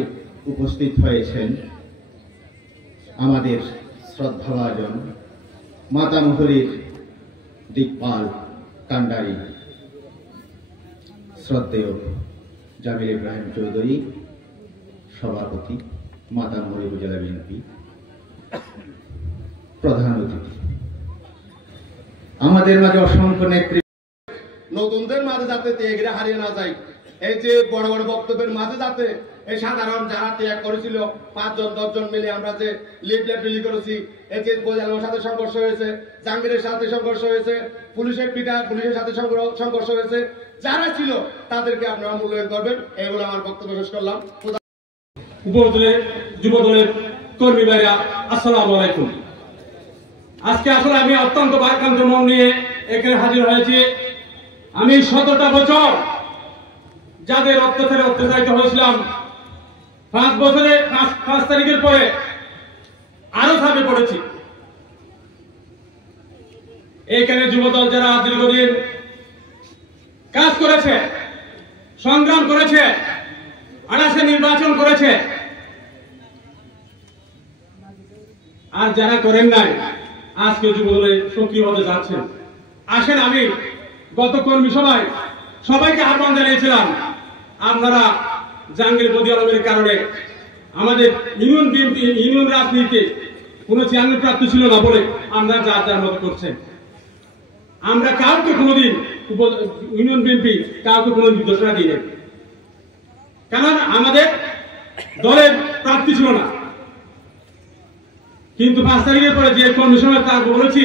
উপস্থিত হয়েছেন আমাদের শ্রদ্ধাভাজন মাতামহুরীর দিকপাল কান্ডারি শ্রদ্ধেয় জামিল ইব্রাহিম চৌধুরী, সভাপতি মাতামহুরী উপজেলা বিএনপি, প্রধান অতিথি, আমাদের মাঝে অসংখ্য নেতৃত্ব, নতুনদের মাঝে যাতে ত্যাগীরা হারিয়ে না যায়, এই যে বড় বড় বক্তব্যের মাঝে যাতে এই সাধারণ যারা ত্যাগ করেছিল 5 জন 10 জন মিলে আমরা যে লিফলেট বিলি করেছি, এই যে বজেলমের সাথে সংঘর্ষ হয়েছে, জাহাঙ্গীরের সাথে সংঘর্ষ হয়েছে, পুলিশের সাথে সংঘর্ষ হয়েছে, যারা ছিল তাদেরকে আপনারা মূল্যায়ন করবেন। এগুলো আমার বক্তব্য শেষ করলাম। উপজেলা যুবদলের কর্মী ভাইরা, আসসালামু আলাইকুম। আজকে আসলে আমি অত্যন্ত ভারাক্রান্ত মন নিয়ে এখানে হাজির হয়েছি। আমি 17টা বছর যাদের অত্যাচারে অত্যাচারিত হয়েছিলাম, 5 তারিখের পরে আরো ছাপে পড়েছি। এইখানে যুবদল যারা দীর্ঘদিন কাজ করেছে, সংগ্রাম করেছে, 28 নির্বাচন করেছে, আর যারা করেন নাই আজকে যুবদলে সক্রিয় হতে যাচ্ছেন। আসেন, আমি গত কর্মী সভায় সবাইকে আহ্বান জানিয়েছিলাম, আপনারা জাহাঙ্গীর বদি আলমের কারণে আমাদের ইউনিয়ন রাজনীতিতে কোনো চেয়ারম্যান প্রার্থী ছিল না বলে আমরা যার যার মতো করছেন। আমরা কাউকে কোনোদিন ইউনিয়ন বিএনপি কাউকে কোনো নির্দেশনা দিই না, কারণ আমাদের দলের প্রার্থী ছিল না। কিন্তু 5 তারিখের পরে যে কমিশনার তার বলেছি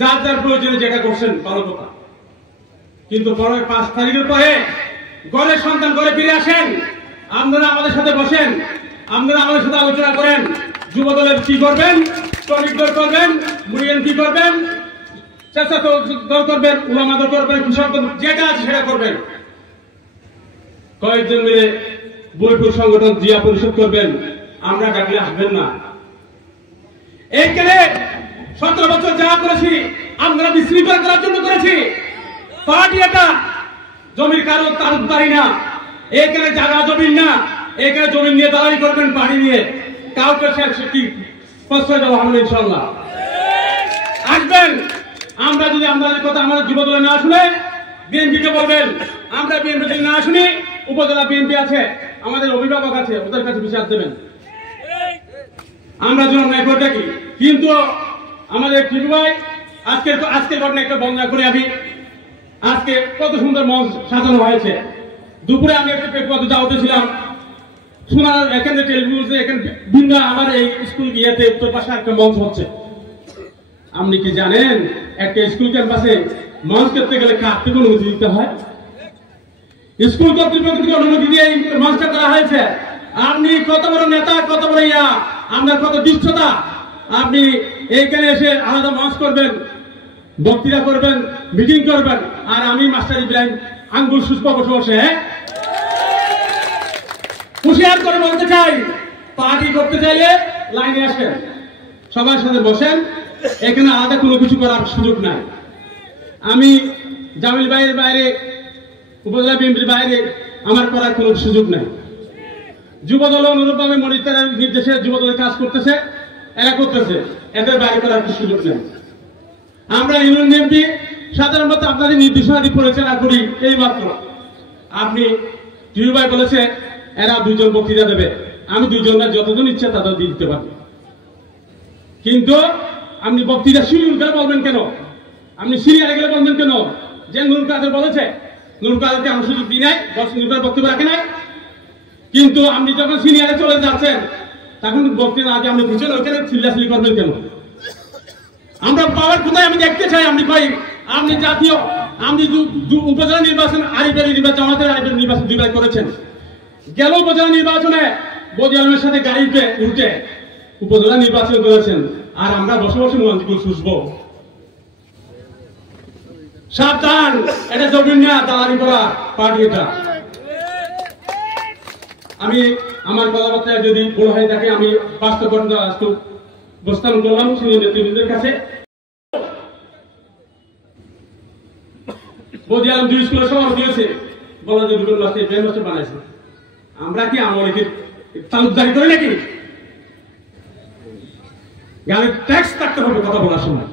যার যার প্রয়োজনে যেটা করছেন ভালো কথা, কিন্তু পরে 5 তারিখের পরে ঘরের সন্তান ঘরে ফিরে আসেন, আপনারা আমাদের সাথে বসেন, আপনারা আমাদের সাথে আলোচনা করেন যুব দলের কি করবেন, শ্রমিক দল করবেন, মুরিয়ান কি করবেন, স্বেচ্ছাসেবক দল করবেন, উলামা দল করবেন, কৃষক দল যেটা আছে সেটা করবেন। কয়েকজন মিলে বইপুর সংগঠন জিয়া পরিষদ করবেন, আমরা ডাকলে আসবেন না। এইখানে 17 বছর যা করেছি আমরা বিশৃঙ্খলা করার জন্য করেছি। পার্টি এটা জমির কারো তারুদারি না, এখানে জায়গা জমিন না, এখানে জমি নিয়ে দালালি করবেন পানি নিয়ে, কাউকে কি প্রশ্রয় দেওয়া হবে ইনশাল্লাহ। আসবেন, আমরা যদি আমাদের কথা আমাদের যুব দলে না শুনে বিএনপিকে বলবেন, আমরা বিএনপি যদি না শুনি উপজেলা বিএনপি আছে, আমাদের অভিভাবক আছে, ওদের কাছে বিচার দেবেন। আমরা যেন অন্যায় করে থাকি, কিন্তু আমাদের টিটু ভাই আজকের ঘটনা একটা বর্ণনা করে আমি আজকে কত সুন্দর মঞ্চ সাজানো হয়েছে। দুপুরে আমি একটা পেটপথে যাওয়াতে ছিলাম, শোনার এখানে টেলিভিশনে এখানে ভিন্ন আমার এই স্কুল গিয়েতে উত্তর পাশে একটা মঞ্চ হচ্ছে। আপনি কি জানেন একটা স্কুল ক্যাম্পাসে মঞ্চ করতে গেলে কার থেকে অনুমতি দিতে হয়? স্কুল কর্তৃপক্ষ থেকে অনুমতি দিয়ে এই মঞ্চটা করা হয়েছে। আপনি কত বড় নেতা, কত বড় আপনার কত দুষ্টতা, আপনি এইখানে এসে আলাদা মঞ্চ করবেন, বক্তৃতা করবেন, মিটিং করবেন, আর আমি মাস্টার ইব্রাহিম আঙ্গুল সুস্থ বসে বসে হুঁশিয়ার করে বলতে চাই, পার্টি করতে চাইলে লাইনে আসেন, সবার সাথে বসেন, এখানে আলাদা কোনো কিছু করার সুযোগ নাই। আমি জামিল ভাইয়ের বাইরে, উপজেলা বিএনপির বাইরে আমার করার কোনো সুযোগ নাই। যুবদল অনুরূপভাবে মনিটরের নির্দেশে যুবদলের কাজ করতেছে, এরা করতেছে, এদের বাইরে করার কোনো সুযোগ নেই। আমরা ইউনিয়ন বিএনপি সাধারণত আপনাদের নির্দেশনাদি পরিচালনা করি। এই মাত্র আপনি টিউ ভাই বলেছে এরা 2 জন বক্তৃতা দেবে, আমি 2 জনের যতজন ইচ্ছা তাদের দিতে পারি, কিন্তু আপনি বক্তৃতা শিডিউল করে বলবেন কেন? আপনি সিরিয়ালে গেলে বলবেন কেন? যে নুরুল কাদের বলেছে, নুরুল কাদেরকে আমার সুযোগ দিই নাই, 10 মিনিটের বক্তব্য রাখে নাই, কিন্তু আপনি যখন সিনিয়রে চলে যাচ্ছেন তখন বক্তৃতা আগে আপনি পিছনে ওখানে চিল্লাচিল্লি করবেন কেন? আমরা পাওয়ার কোথায় আমি দেখতে চাই। আপনি জাতীয়, আপনি উপজেলা নির্বাচন আরিফের নির্বাচন, আমাদের আরিফের নির্বাচন 2 বার করেছেন। গেল উপজেলা নির্বাচনে বদি আলমের সাথে গাড়িতে উল্টে উপজেলা নির্বাচন করেছেন, আর আমরা বসে বসে মঞ্চগুলো শুষবো। সাবধান, এটা জমিন না দালালি করা পার্টি এটা। আমি আমার কথাবার্তায় যদি ভুল হয়ে থাকে আমি বাস্তব ঘটনা উপস্থাপন করলাম সিনিয়র নেতৃবৃন্দের কাছে। বদি আলম 2 স্কুলের সভাপতি দিয়েছে, বলা যে দুটো লাস্টে ব্রেন মাস্টার বানাইছে। আমরা কি আমলে কি তালুকদারি করি নাকি? গানের ট্যাক্স থাকতে হবে কথা বলার সময়।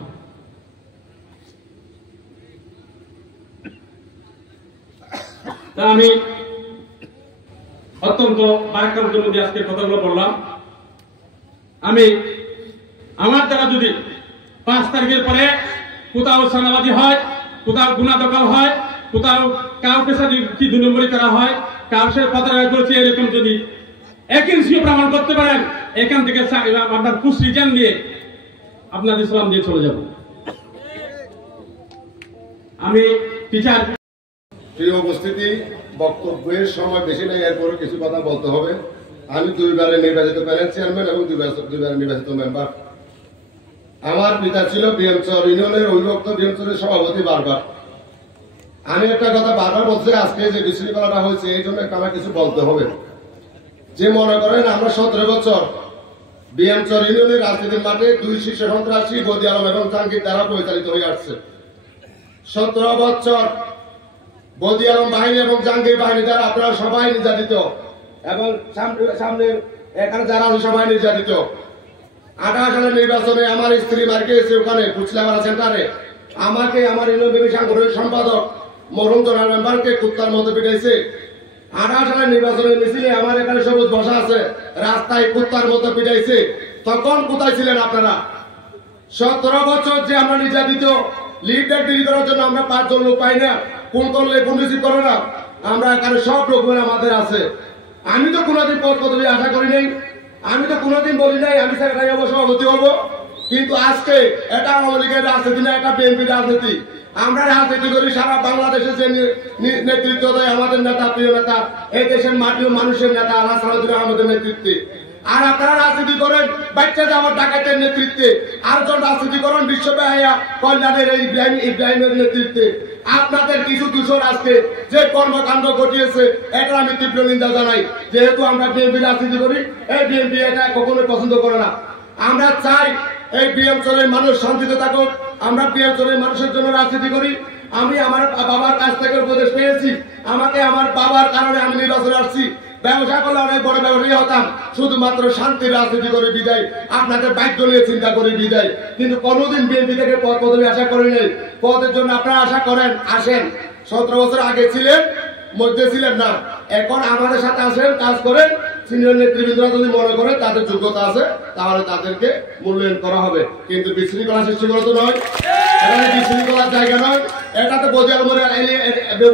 তা আমি অত্যন্ত বারাক্রান্ত মধ্যে আজকে কথাগুলো বললাম। আমি আমার দ্বারা যদি 5 তারিখের পরে কোথাও সানাবাজি হয়, কোথাও গুণা দখল হয়, কোথাও কাউকে সাথে কি 2 নম্বরী করা হয়, কারোর সাথে প্রতারণা করেছে, এরকম যদি একেন্সিও প্রমাণ করতে পারেন, এখান থেকে আপনার পুশ রিটার্ন দিয়ে আপনাদের সালাম দিয়ে চলে যাব। আমি টিচার। প্রিয় উপস্থিতি, বক্তব্যের সময় বেশি নেই, এরপরে কিছু কথা বলতে হবে। আমি 2 বারের নির্বাচিত প্যানেল চেয়ারম্যান এবং 2 বারের নির্বাচিত মেম্বার। আমার পিতা ছিল বিএমচর ইউনিয়নের অবিভক্ত বিএমচরের সভাপতি। বারবার আমি একটা কথা বারবার বলছি, আজকে যে বিশৃঙ্খলাটা হয়েছে এই জন্য আমার কিছু বলতে হবে। যে মনে করেন আমরা 17 বছর বিএমচর ইউনিয়নের রাজনীতির মাঠে 2 শীর্ষ সন্ত্রাসী বদি আলম এবং জাহাঙ্গীর দ্বারা পরিচালিত হয়ে আসছে। 17 বছর বদি আলম বাহিনী এবং জাহাঙ্গীর বাহিনী দ্বারা আপনারা সবাই নির্যাতিত, এবং সামনে এখানে যারা আছে সবাই নির্যাতিত। 28 সালের নির্বাচনে আমার স্ত্রী মার খেয়েছে ওখানে কুচলামারা সেন্টারে। আমাকে আমার ইউনিয়ন সাংগঠনিক সম্পাদক মরহুম জোনাল মেম্বারকে কুত্তার মতো পিটাইছে। 28 সালের নির্বাচনের মিছিলে আমার এখানে সবুজ বসা আছে, রাস্তায় কুত্তার মতো পিটাইছে। তখন কোথায় ছিলেন আপনারা? 17 বছর যে আমরা নির্যাতিত, লিডার তৈরি করার জন্য আমরা 5 জন লোক পাই না, কোন করলে কোন রিসিভ করে না, আমরা এখানে সব ডকুমেন্ট আমাদের আছে। আমি তো কোনোদিন পদ পদবি আশা করি নাই, আমি তো কোনোদিন বলি নাই আমি সেক্রেটারি হবো, সভাপতি হবো। কিন্তু আজকে এটা আওয়ামী লীগের রাজনীতি না, এটা বিএনপির রাজনীতি। আমরা রাজনীতি করি সারা বাংলাদেশে যে নেতৃত্ব দেয় আমাদের নেতা, প্রিয় নেতা, এই দেশের মাটি ও মানুষের নেতা আল্লাহ সালাউদ্দিন আহমেদের নেতৃত্বে। আর আপনারা রাজনীতি করেন বাচ্চা যাওয়ার ডাকাতের নেতৃত্বে, আরেকজন রাজনীতি করেন বিশ্বব্যাহীয়া কল্যাণের এই ইব্রাহিমের নেতৃত্বে। আপনাদের কিছু দূষণ আজকে যে কর্মকাণ্ড ঘটিয়েছে এটা আমি তীব্র নিন্দা জানাই। যেহেতু আমরা বিএনপি রাজনীতি করি, এই বিএনপি এটা কখনোই পছন্দ করে না। আমরা চাই এই বিএম চলের মানুষ শান্তিতে থাকুক, আমরা বিএম চলের মানুষের জন্য রাজনীতি করি। আমি আমার বাবার কাছ থেকে উপদেশ পেয়েছি, আমাকে আমার বাবার কারণে আমি নির্বাচনে আসছি। ব্যবসা করলে অনেক বড় ব্যবসায়ী হতাম, শুধুমাত্র শান্তির রাজনীতি করে বিদায়, আপনাদের বাধ্য নিয়ে চিন্তা করে বিদায়। কিন্তু কোনোদিন বিএনপি থেকে পদ পদবি আশা করি নাই। পদের জন্য আপনারা আশা করেন, আসেন। 17 বছর আগে ছিলেন, মধ্যে ছিলেন না, এখন আমাদের সাথে আসেন, কাজ করেন। সিনিয়র নেতৃবৃন্দরা যদি মনে করেন তাদের যোগ্যতা আছে, তাহলে তাদেরকে মূল্যায়ন করা হবে। কিন্তু বিশৃঙ্খলা সৃষ্টি করা তো নয়, এখানে বিশৃঙ্খলার জায়গা নয়। এটাতে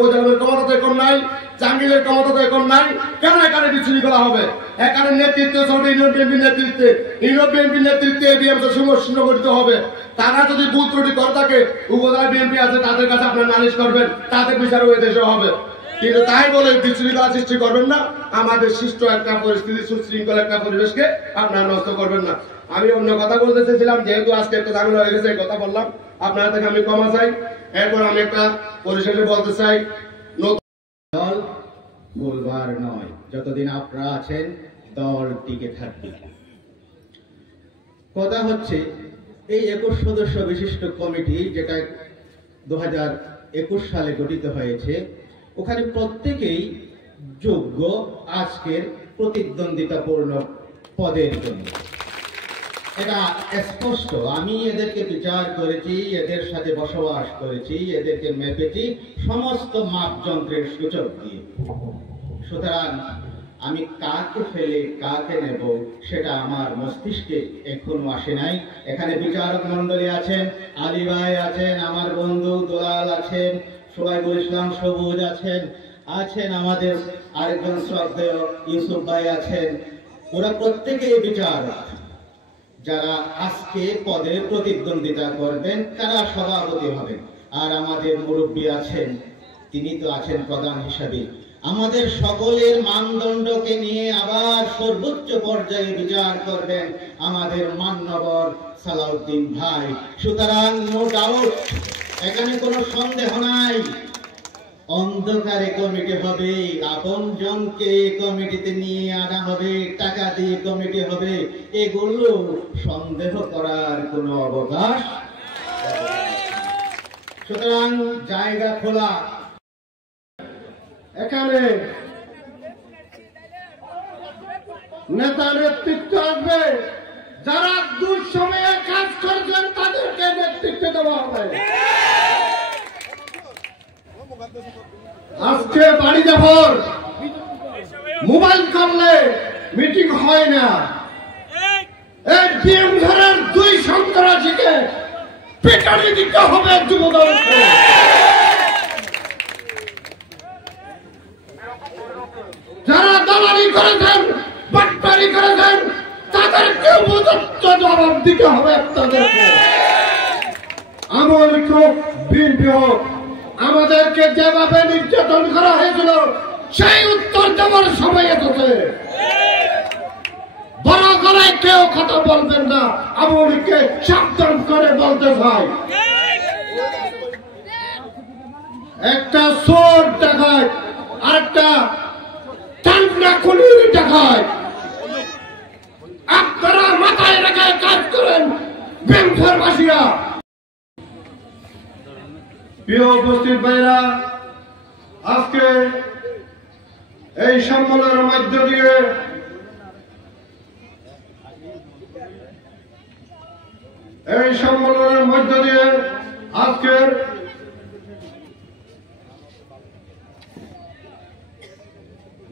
বোঝালের ক্ষমতা তো এখন নাই, জাহাঙ্গীরের ক্ষমতা তো এখন নাই। কেন এখানে বিশৃঙ্খলা হবে? এখানে নেতৃত্ব চলবে ইউনিয়ন বিএনপির নেতৃত্বে, ইউনিয়ন বিএনপির নেতৃত্বে বিএম সংগঠিত হবে। তারা যদি ভুল ত্রুটি করে থাকে, উপজেলা বিএনপি আছে, তাদের কাছে আপনারা নালিশ করবেন, তাদের বিচার ওই দেশে হবে। কিন্তু তাই বলে বিশৃঙ্খলা সৃষ্টি করবেন না, আমাদের সৃষ্ট একটা পরিস্থিতি, সুশৃঙ্খল একটা পরিবেশকে আপনারা নষ্ট করবেন না। আমি অন্য কথা বলতে চেয়েছিলাম, যেহেতু আজকে একটা ঝামেলা হয়ে গেছে, কথা বললাম, আপনারা থেকে আমি ক্ষমা চাই। এরপর আমি একটা পরিশেষে বলতে চাই, দল ভুলবার নয়, যতদিন আপনারা আছেন দল টিকে থাকবে। কথা হচ্ছে এই 21 সদস্য বিশিষ্ট কমিটি যেটা 2021 সালে গঠিত হয়েছে, ওখানে প্রত্যেকেই যোগ্য আজকের প্রতিদ্বন্দ্বিতাপূর্ণ পদের জন্য। এটা স্পষ্ট। আমি এদেরকে বিচার করেছি, এদের সাথে বসবাস করেছি, এদেরকে মেপেছি সমস্ত মাপযন্ত্রের সূচক দিয়ে। সুতরাং আমি কাকে ফেলে কাকে নেব সেটা আমার মস্তিষ্কে এখনো আসে নাই। এখানে বিচারক মন্ডলী আছেন, আলী ভাই আছেন, আমার বন্ধু দুলাল আছেন, সোহাইবুল ইসলাম সবুজ আছেন, আমাদের আরেকজন শ্রদ্ধেয় ইউসুফ ভাই আছেন। ওরা প্রত্যেকেই বিচারক। যারা আজকে পদে প্রতিদ্বন্দ্বিতা করবেন তারা সভাপতি হবেন। আর আমাদের মুরব্বী আছেন, তিনি তো আছেন প্রধান হিসাবে। আমাদের সকলের মানদণ্ডকে নিয়ে আবার সর্বোচ্চ পর্যায়ে বিচার করবেন আমাদের মান্যবর সালাউদ্দিন ভাই। সুতরাং নো ডাউট, এখানে কোনো সন্দেহ নাই, অন্ধকারে কমিটি হবে, আপন জনকে কমিটিতে নিয়ে আনা হবে, টাকা দিয়ে কমিটি হবে, এগুলো সন্দেহ করার কোনো অবকাশ। সুতরাং জায়গা খোলা। এখানে নেতা নেতৃত্ব আসবে, যারা দুঃসময়ে কাজ করছেন তাদেরকে নেতৃত্ব দেওয়া হবে। আজকে বাড়ি যাবার মোবাইল করলে মিটিং হয় না। এই বিএম ধরের 2 সন্ত্রাসীকে পেটানি দিতে হবে যুবদলকে। যারা দালালি করেছেন, বাটপারি করেছেন, তাদেরকে উপযুক্ত জবাব দিতে হবে তাদেরকে। আমার খুব বিএনপি হোক, আমাদেরকে যেভাবে নির্যাতন করা হয়েছিল সেই উত্তর দেওয়ার সময় এসেছে। বড় গলায় কেউ কথা বলবেন না, আমাদেরকে সাবধান করে বলতে চাই। একটা চোর দেখায়, আরেকটা টান্ডা খুনির দেখায়। আপনারা মাথায় রেখে কাজ করেন বেঙ্গলবাসীরা। প্রিয় উপস্থিত ভাইরা, আজকে এই সম্মেলনের মধ্য দিয়ে আজকের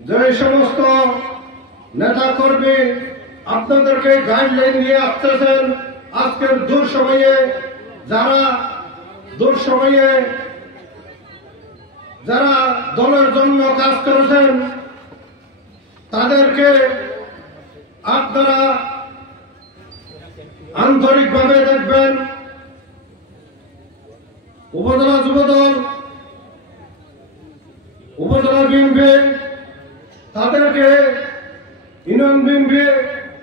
যে সমস্ত নেতা কর্মী আপনাদেরকে গাইডলাইন নিয়ে আসতেছেন। আজকের দুঃসময়ে যারা দলের জন্য কাজ করেছেন তাদেরকে আপনারা আন্তরিকভাবে দেখবেন। উপজেলা যুবদল, উপজেলা বিএনপি তাদেরকে, ইউনিয়ন বিএনপি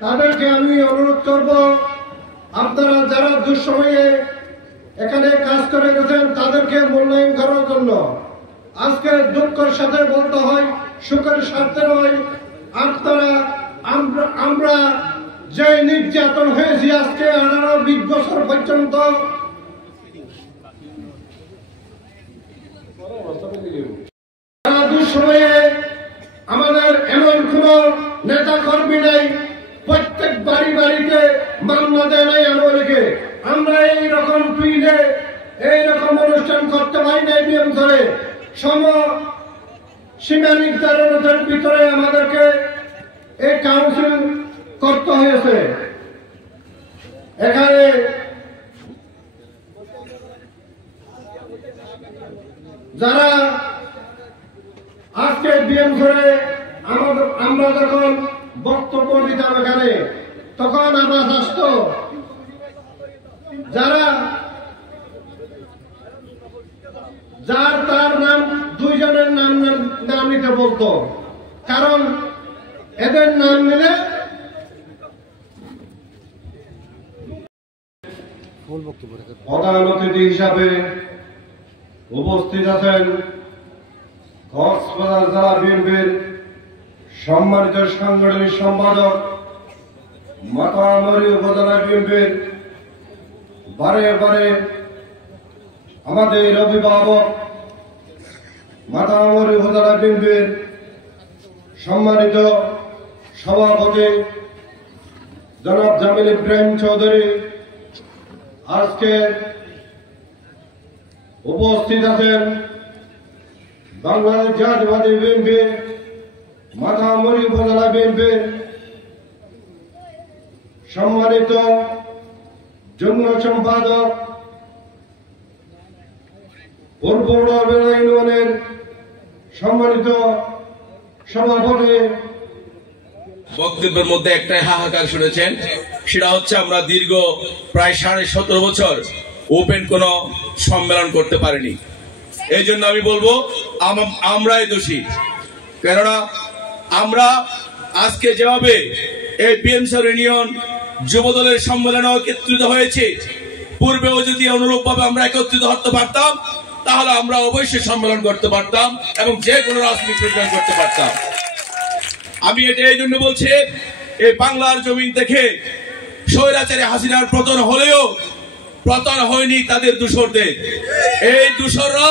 তাদেরকে আমি অনুরোধ করব, আপনারা যারা দুঃসময়ে এখানে কাজ করে গেছেন তাদেরকে মূল্যায়ন করার জন্য। আজকে দুঃখের সাথে বলতে হয়, সুখের সাথে নয়। আপনারা আমরা যে নির্যাতন হয়েছি আজকে 18-20 বছর পর্যন্ত, দুঃসময়ে আমাদের এমন কোন নেতা কর্মী নেই, প্রত্যেক বাড়িতে মামলা দেয় নাই আমাদেরকে। আমরা এইরকম টুইলে এইরকম অনুষ্ঠান করতে পারি নাই নিয়ম ধরে। সীমা নির্ধারণের ভিতরে আমাদেরকে এই কাউন্সিল করতে হয়েছে। এখানে যারা আজকে বিএম ধরে আমরা যখন বক্তব্য দিতাম এখানে, তখন আমরা আসত যার তার নাম, দুইজনের নাম নিতে বলতো, কারণ এদের নাম নিলে প্রধান অতিথি হিসাবে উপস্থিত আছেন কক্সবাজার জেলা বিএনপির সম্মানিত সাংগঠনিক সম্পাদক, মাতামারী উপজেলা বিএনপির বারে বারে আমাদের অভিভাবক, মাতামারী উপজেলা বিএনপির সম্মানিত সভাপতি জনাব জামিল ইব্রাহিম চৌধুরী, আজকে উপস্থিত আছেন বাংলাদেশ জাতীয়তাবাদী বিএনপি মাতামারী উপজেলা বিএনপির সম্মানিত যুগ্ম সম্পাদক, পূর্ব ইউনিয়নের সম্মানিত সভাপতি। বক্তব্যের মধ্যে একটাই হাহাকার শুনেছেন, সেটা হচ্ছে আমরা দীর্ঘ প্রায় 17.5 বছর ওপেন কোন সম্মেলন করতে পারিনি। এই জন্য আমি বলবো আমরাই দোষী। কেননা আমরা আজকে যেভাবে এই বিএমসি ইউনিয়ন যুবদলের সম্মেলনে একত্রিত হয়েছে, পূর্বেও যদি অনুরূপভাবে আমরা একত্রিত হতে পারতাম তাহলে আমরা অবশ্যই সম্মেলন করতে পারতাম এবং যে কোনো রাজনৈতিক প্রোগ্রাম করতে পারতাম। আমি এটা এই জন্য বলছি, এই বাংলার জমিন থেকে স্বৈরাচারী হাসিনার পতন হলেও পতন হয়নি তাদের দূষরদের। এই দূষররা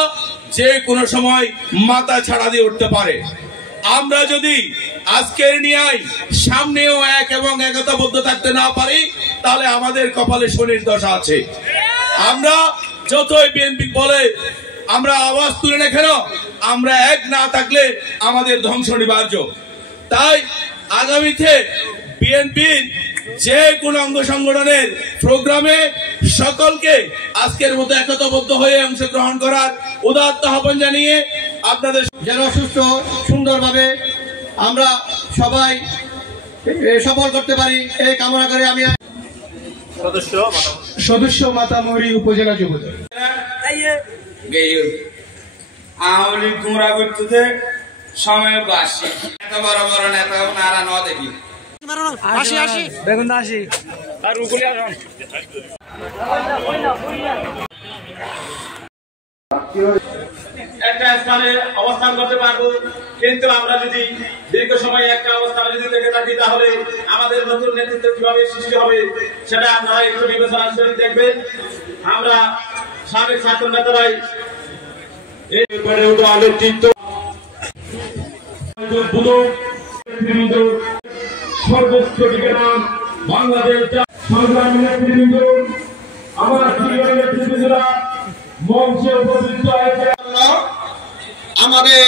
যে কোনো সময় মাথা ছাড়া দিয়ে উঠতে পারে। আমরা যদি আজকের নিয়ায় সামনেও এক এবং একতাবদ্ধ থাকতে না পারি তাহলে আমাদের কপালে শনির দশা আছে। আমরা যতই বিএনপি বলে আমরা আওয়াজ তুলে না কেন, আমরা এক না থাকলে আমাদের ধ্বংস অনিবার্য। তাই আগামীতে বিএনপির যে কোনো অঙ্গ সংগঠনের প্রোগ্রামে সকলকে আজকের মতো একতাবদ্ধ হয়ে অংশগ্রহণ করার উদাত্ত আহ্বান জানিয়ে আপনাদের যেন সুস্থ সুন্দরভাবে আমরা সবাই সফল করতে পারি এই কামনা করে আমি সদস্য মাতামারী উপজেলা যুবদল। আওয়ামী লীগ গুমরা করতে সময় বাসি এত বড় বড় নেতা নারা ন দেখি একটা স্থানে অবস্থান করতে পারবো, কিন্তু আমরা যদি দীর্ঘ সময় একটা অবস্থানে যদি থেকে থাকি তাহলে আমাদের নতুন নেতৃত্ব কিভাবে সৃষ্টি হবে সেটা আপনারা একটু বিবেচনা করে দেখবেন। আমরা সাবেক ছাত্র নেতারাই এই ব্যাপারে নেতৃত্ব সর্বোচ্চ দিকে নাম বাংলাদেশ সংগ্রামী নেতৃবৃন্দ, আমার প্রিয় নেতৃবৃন্দরা মঞ্চে উপস্থিত হয়েছে। আমাদের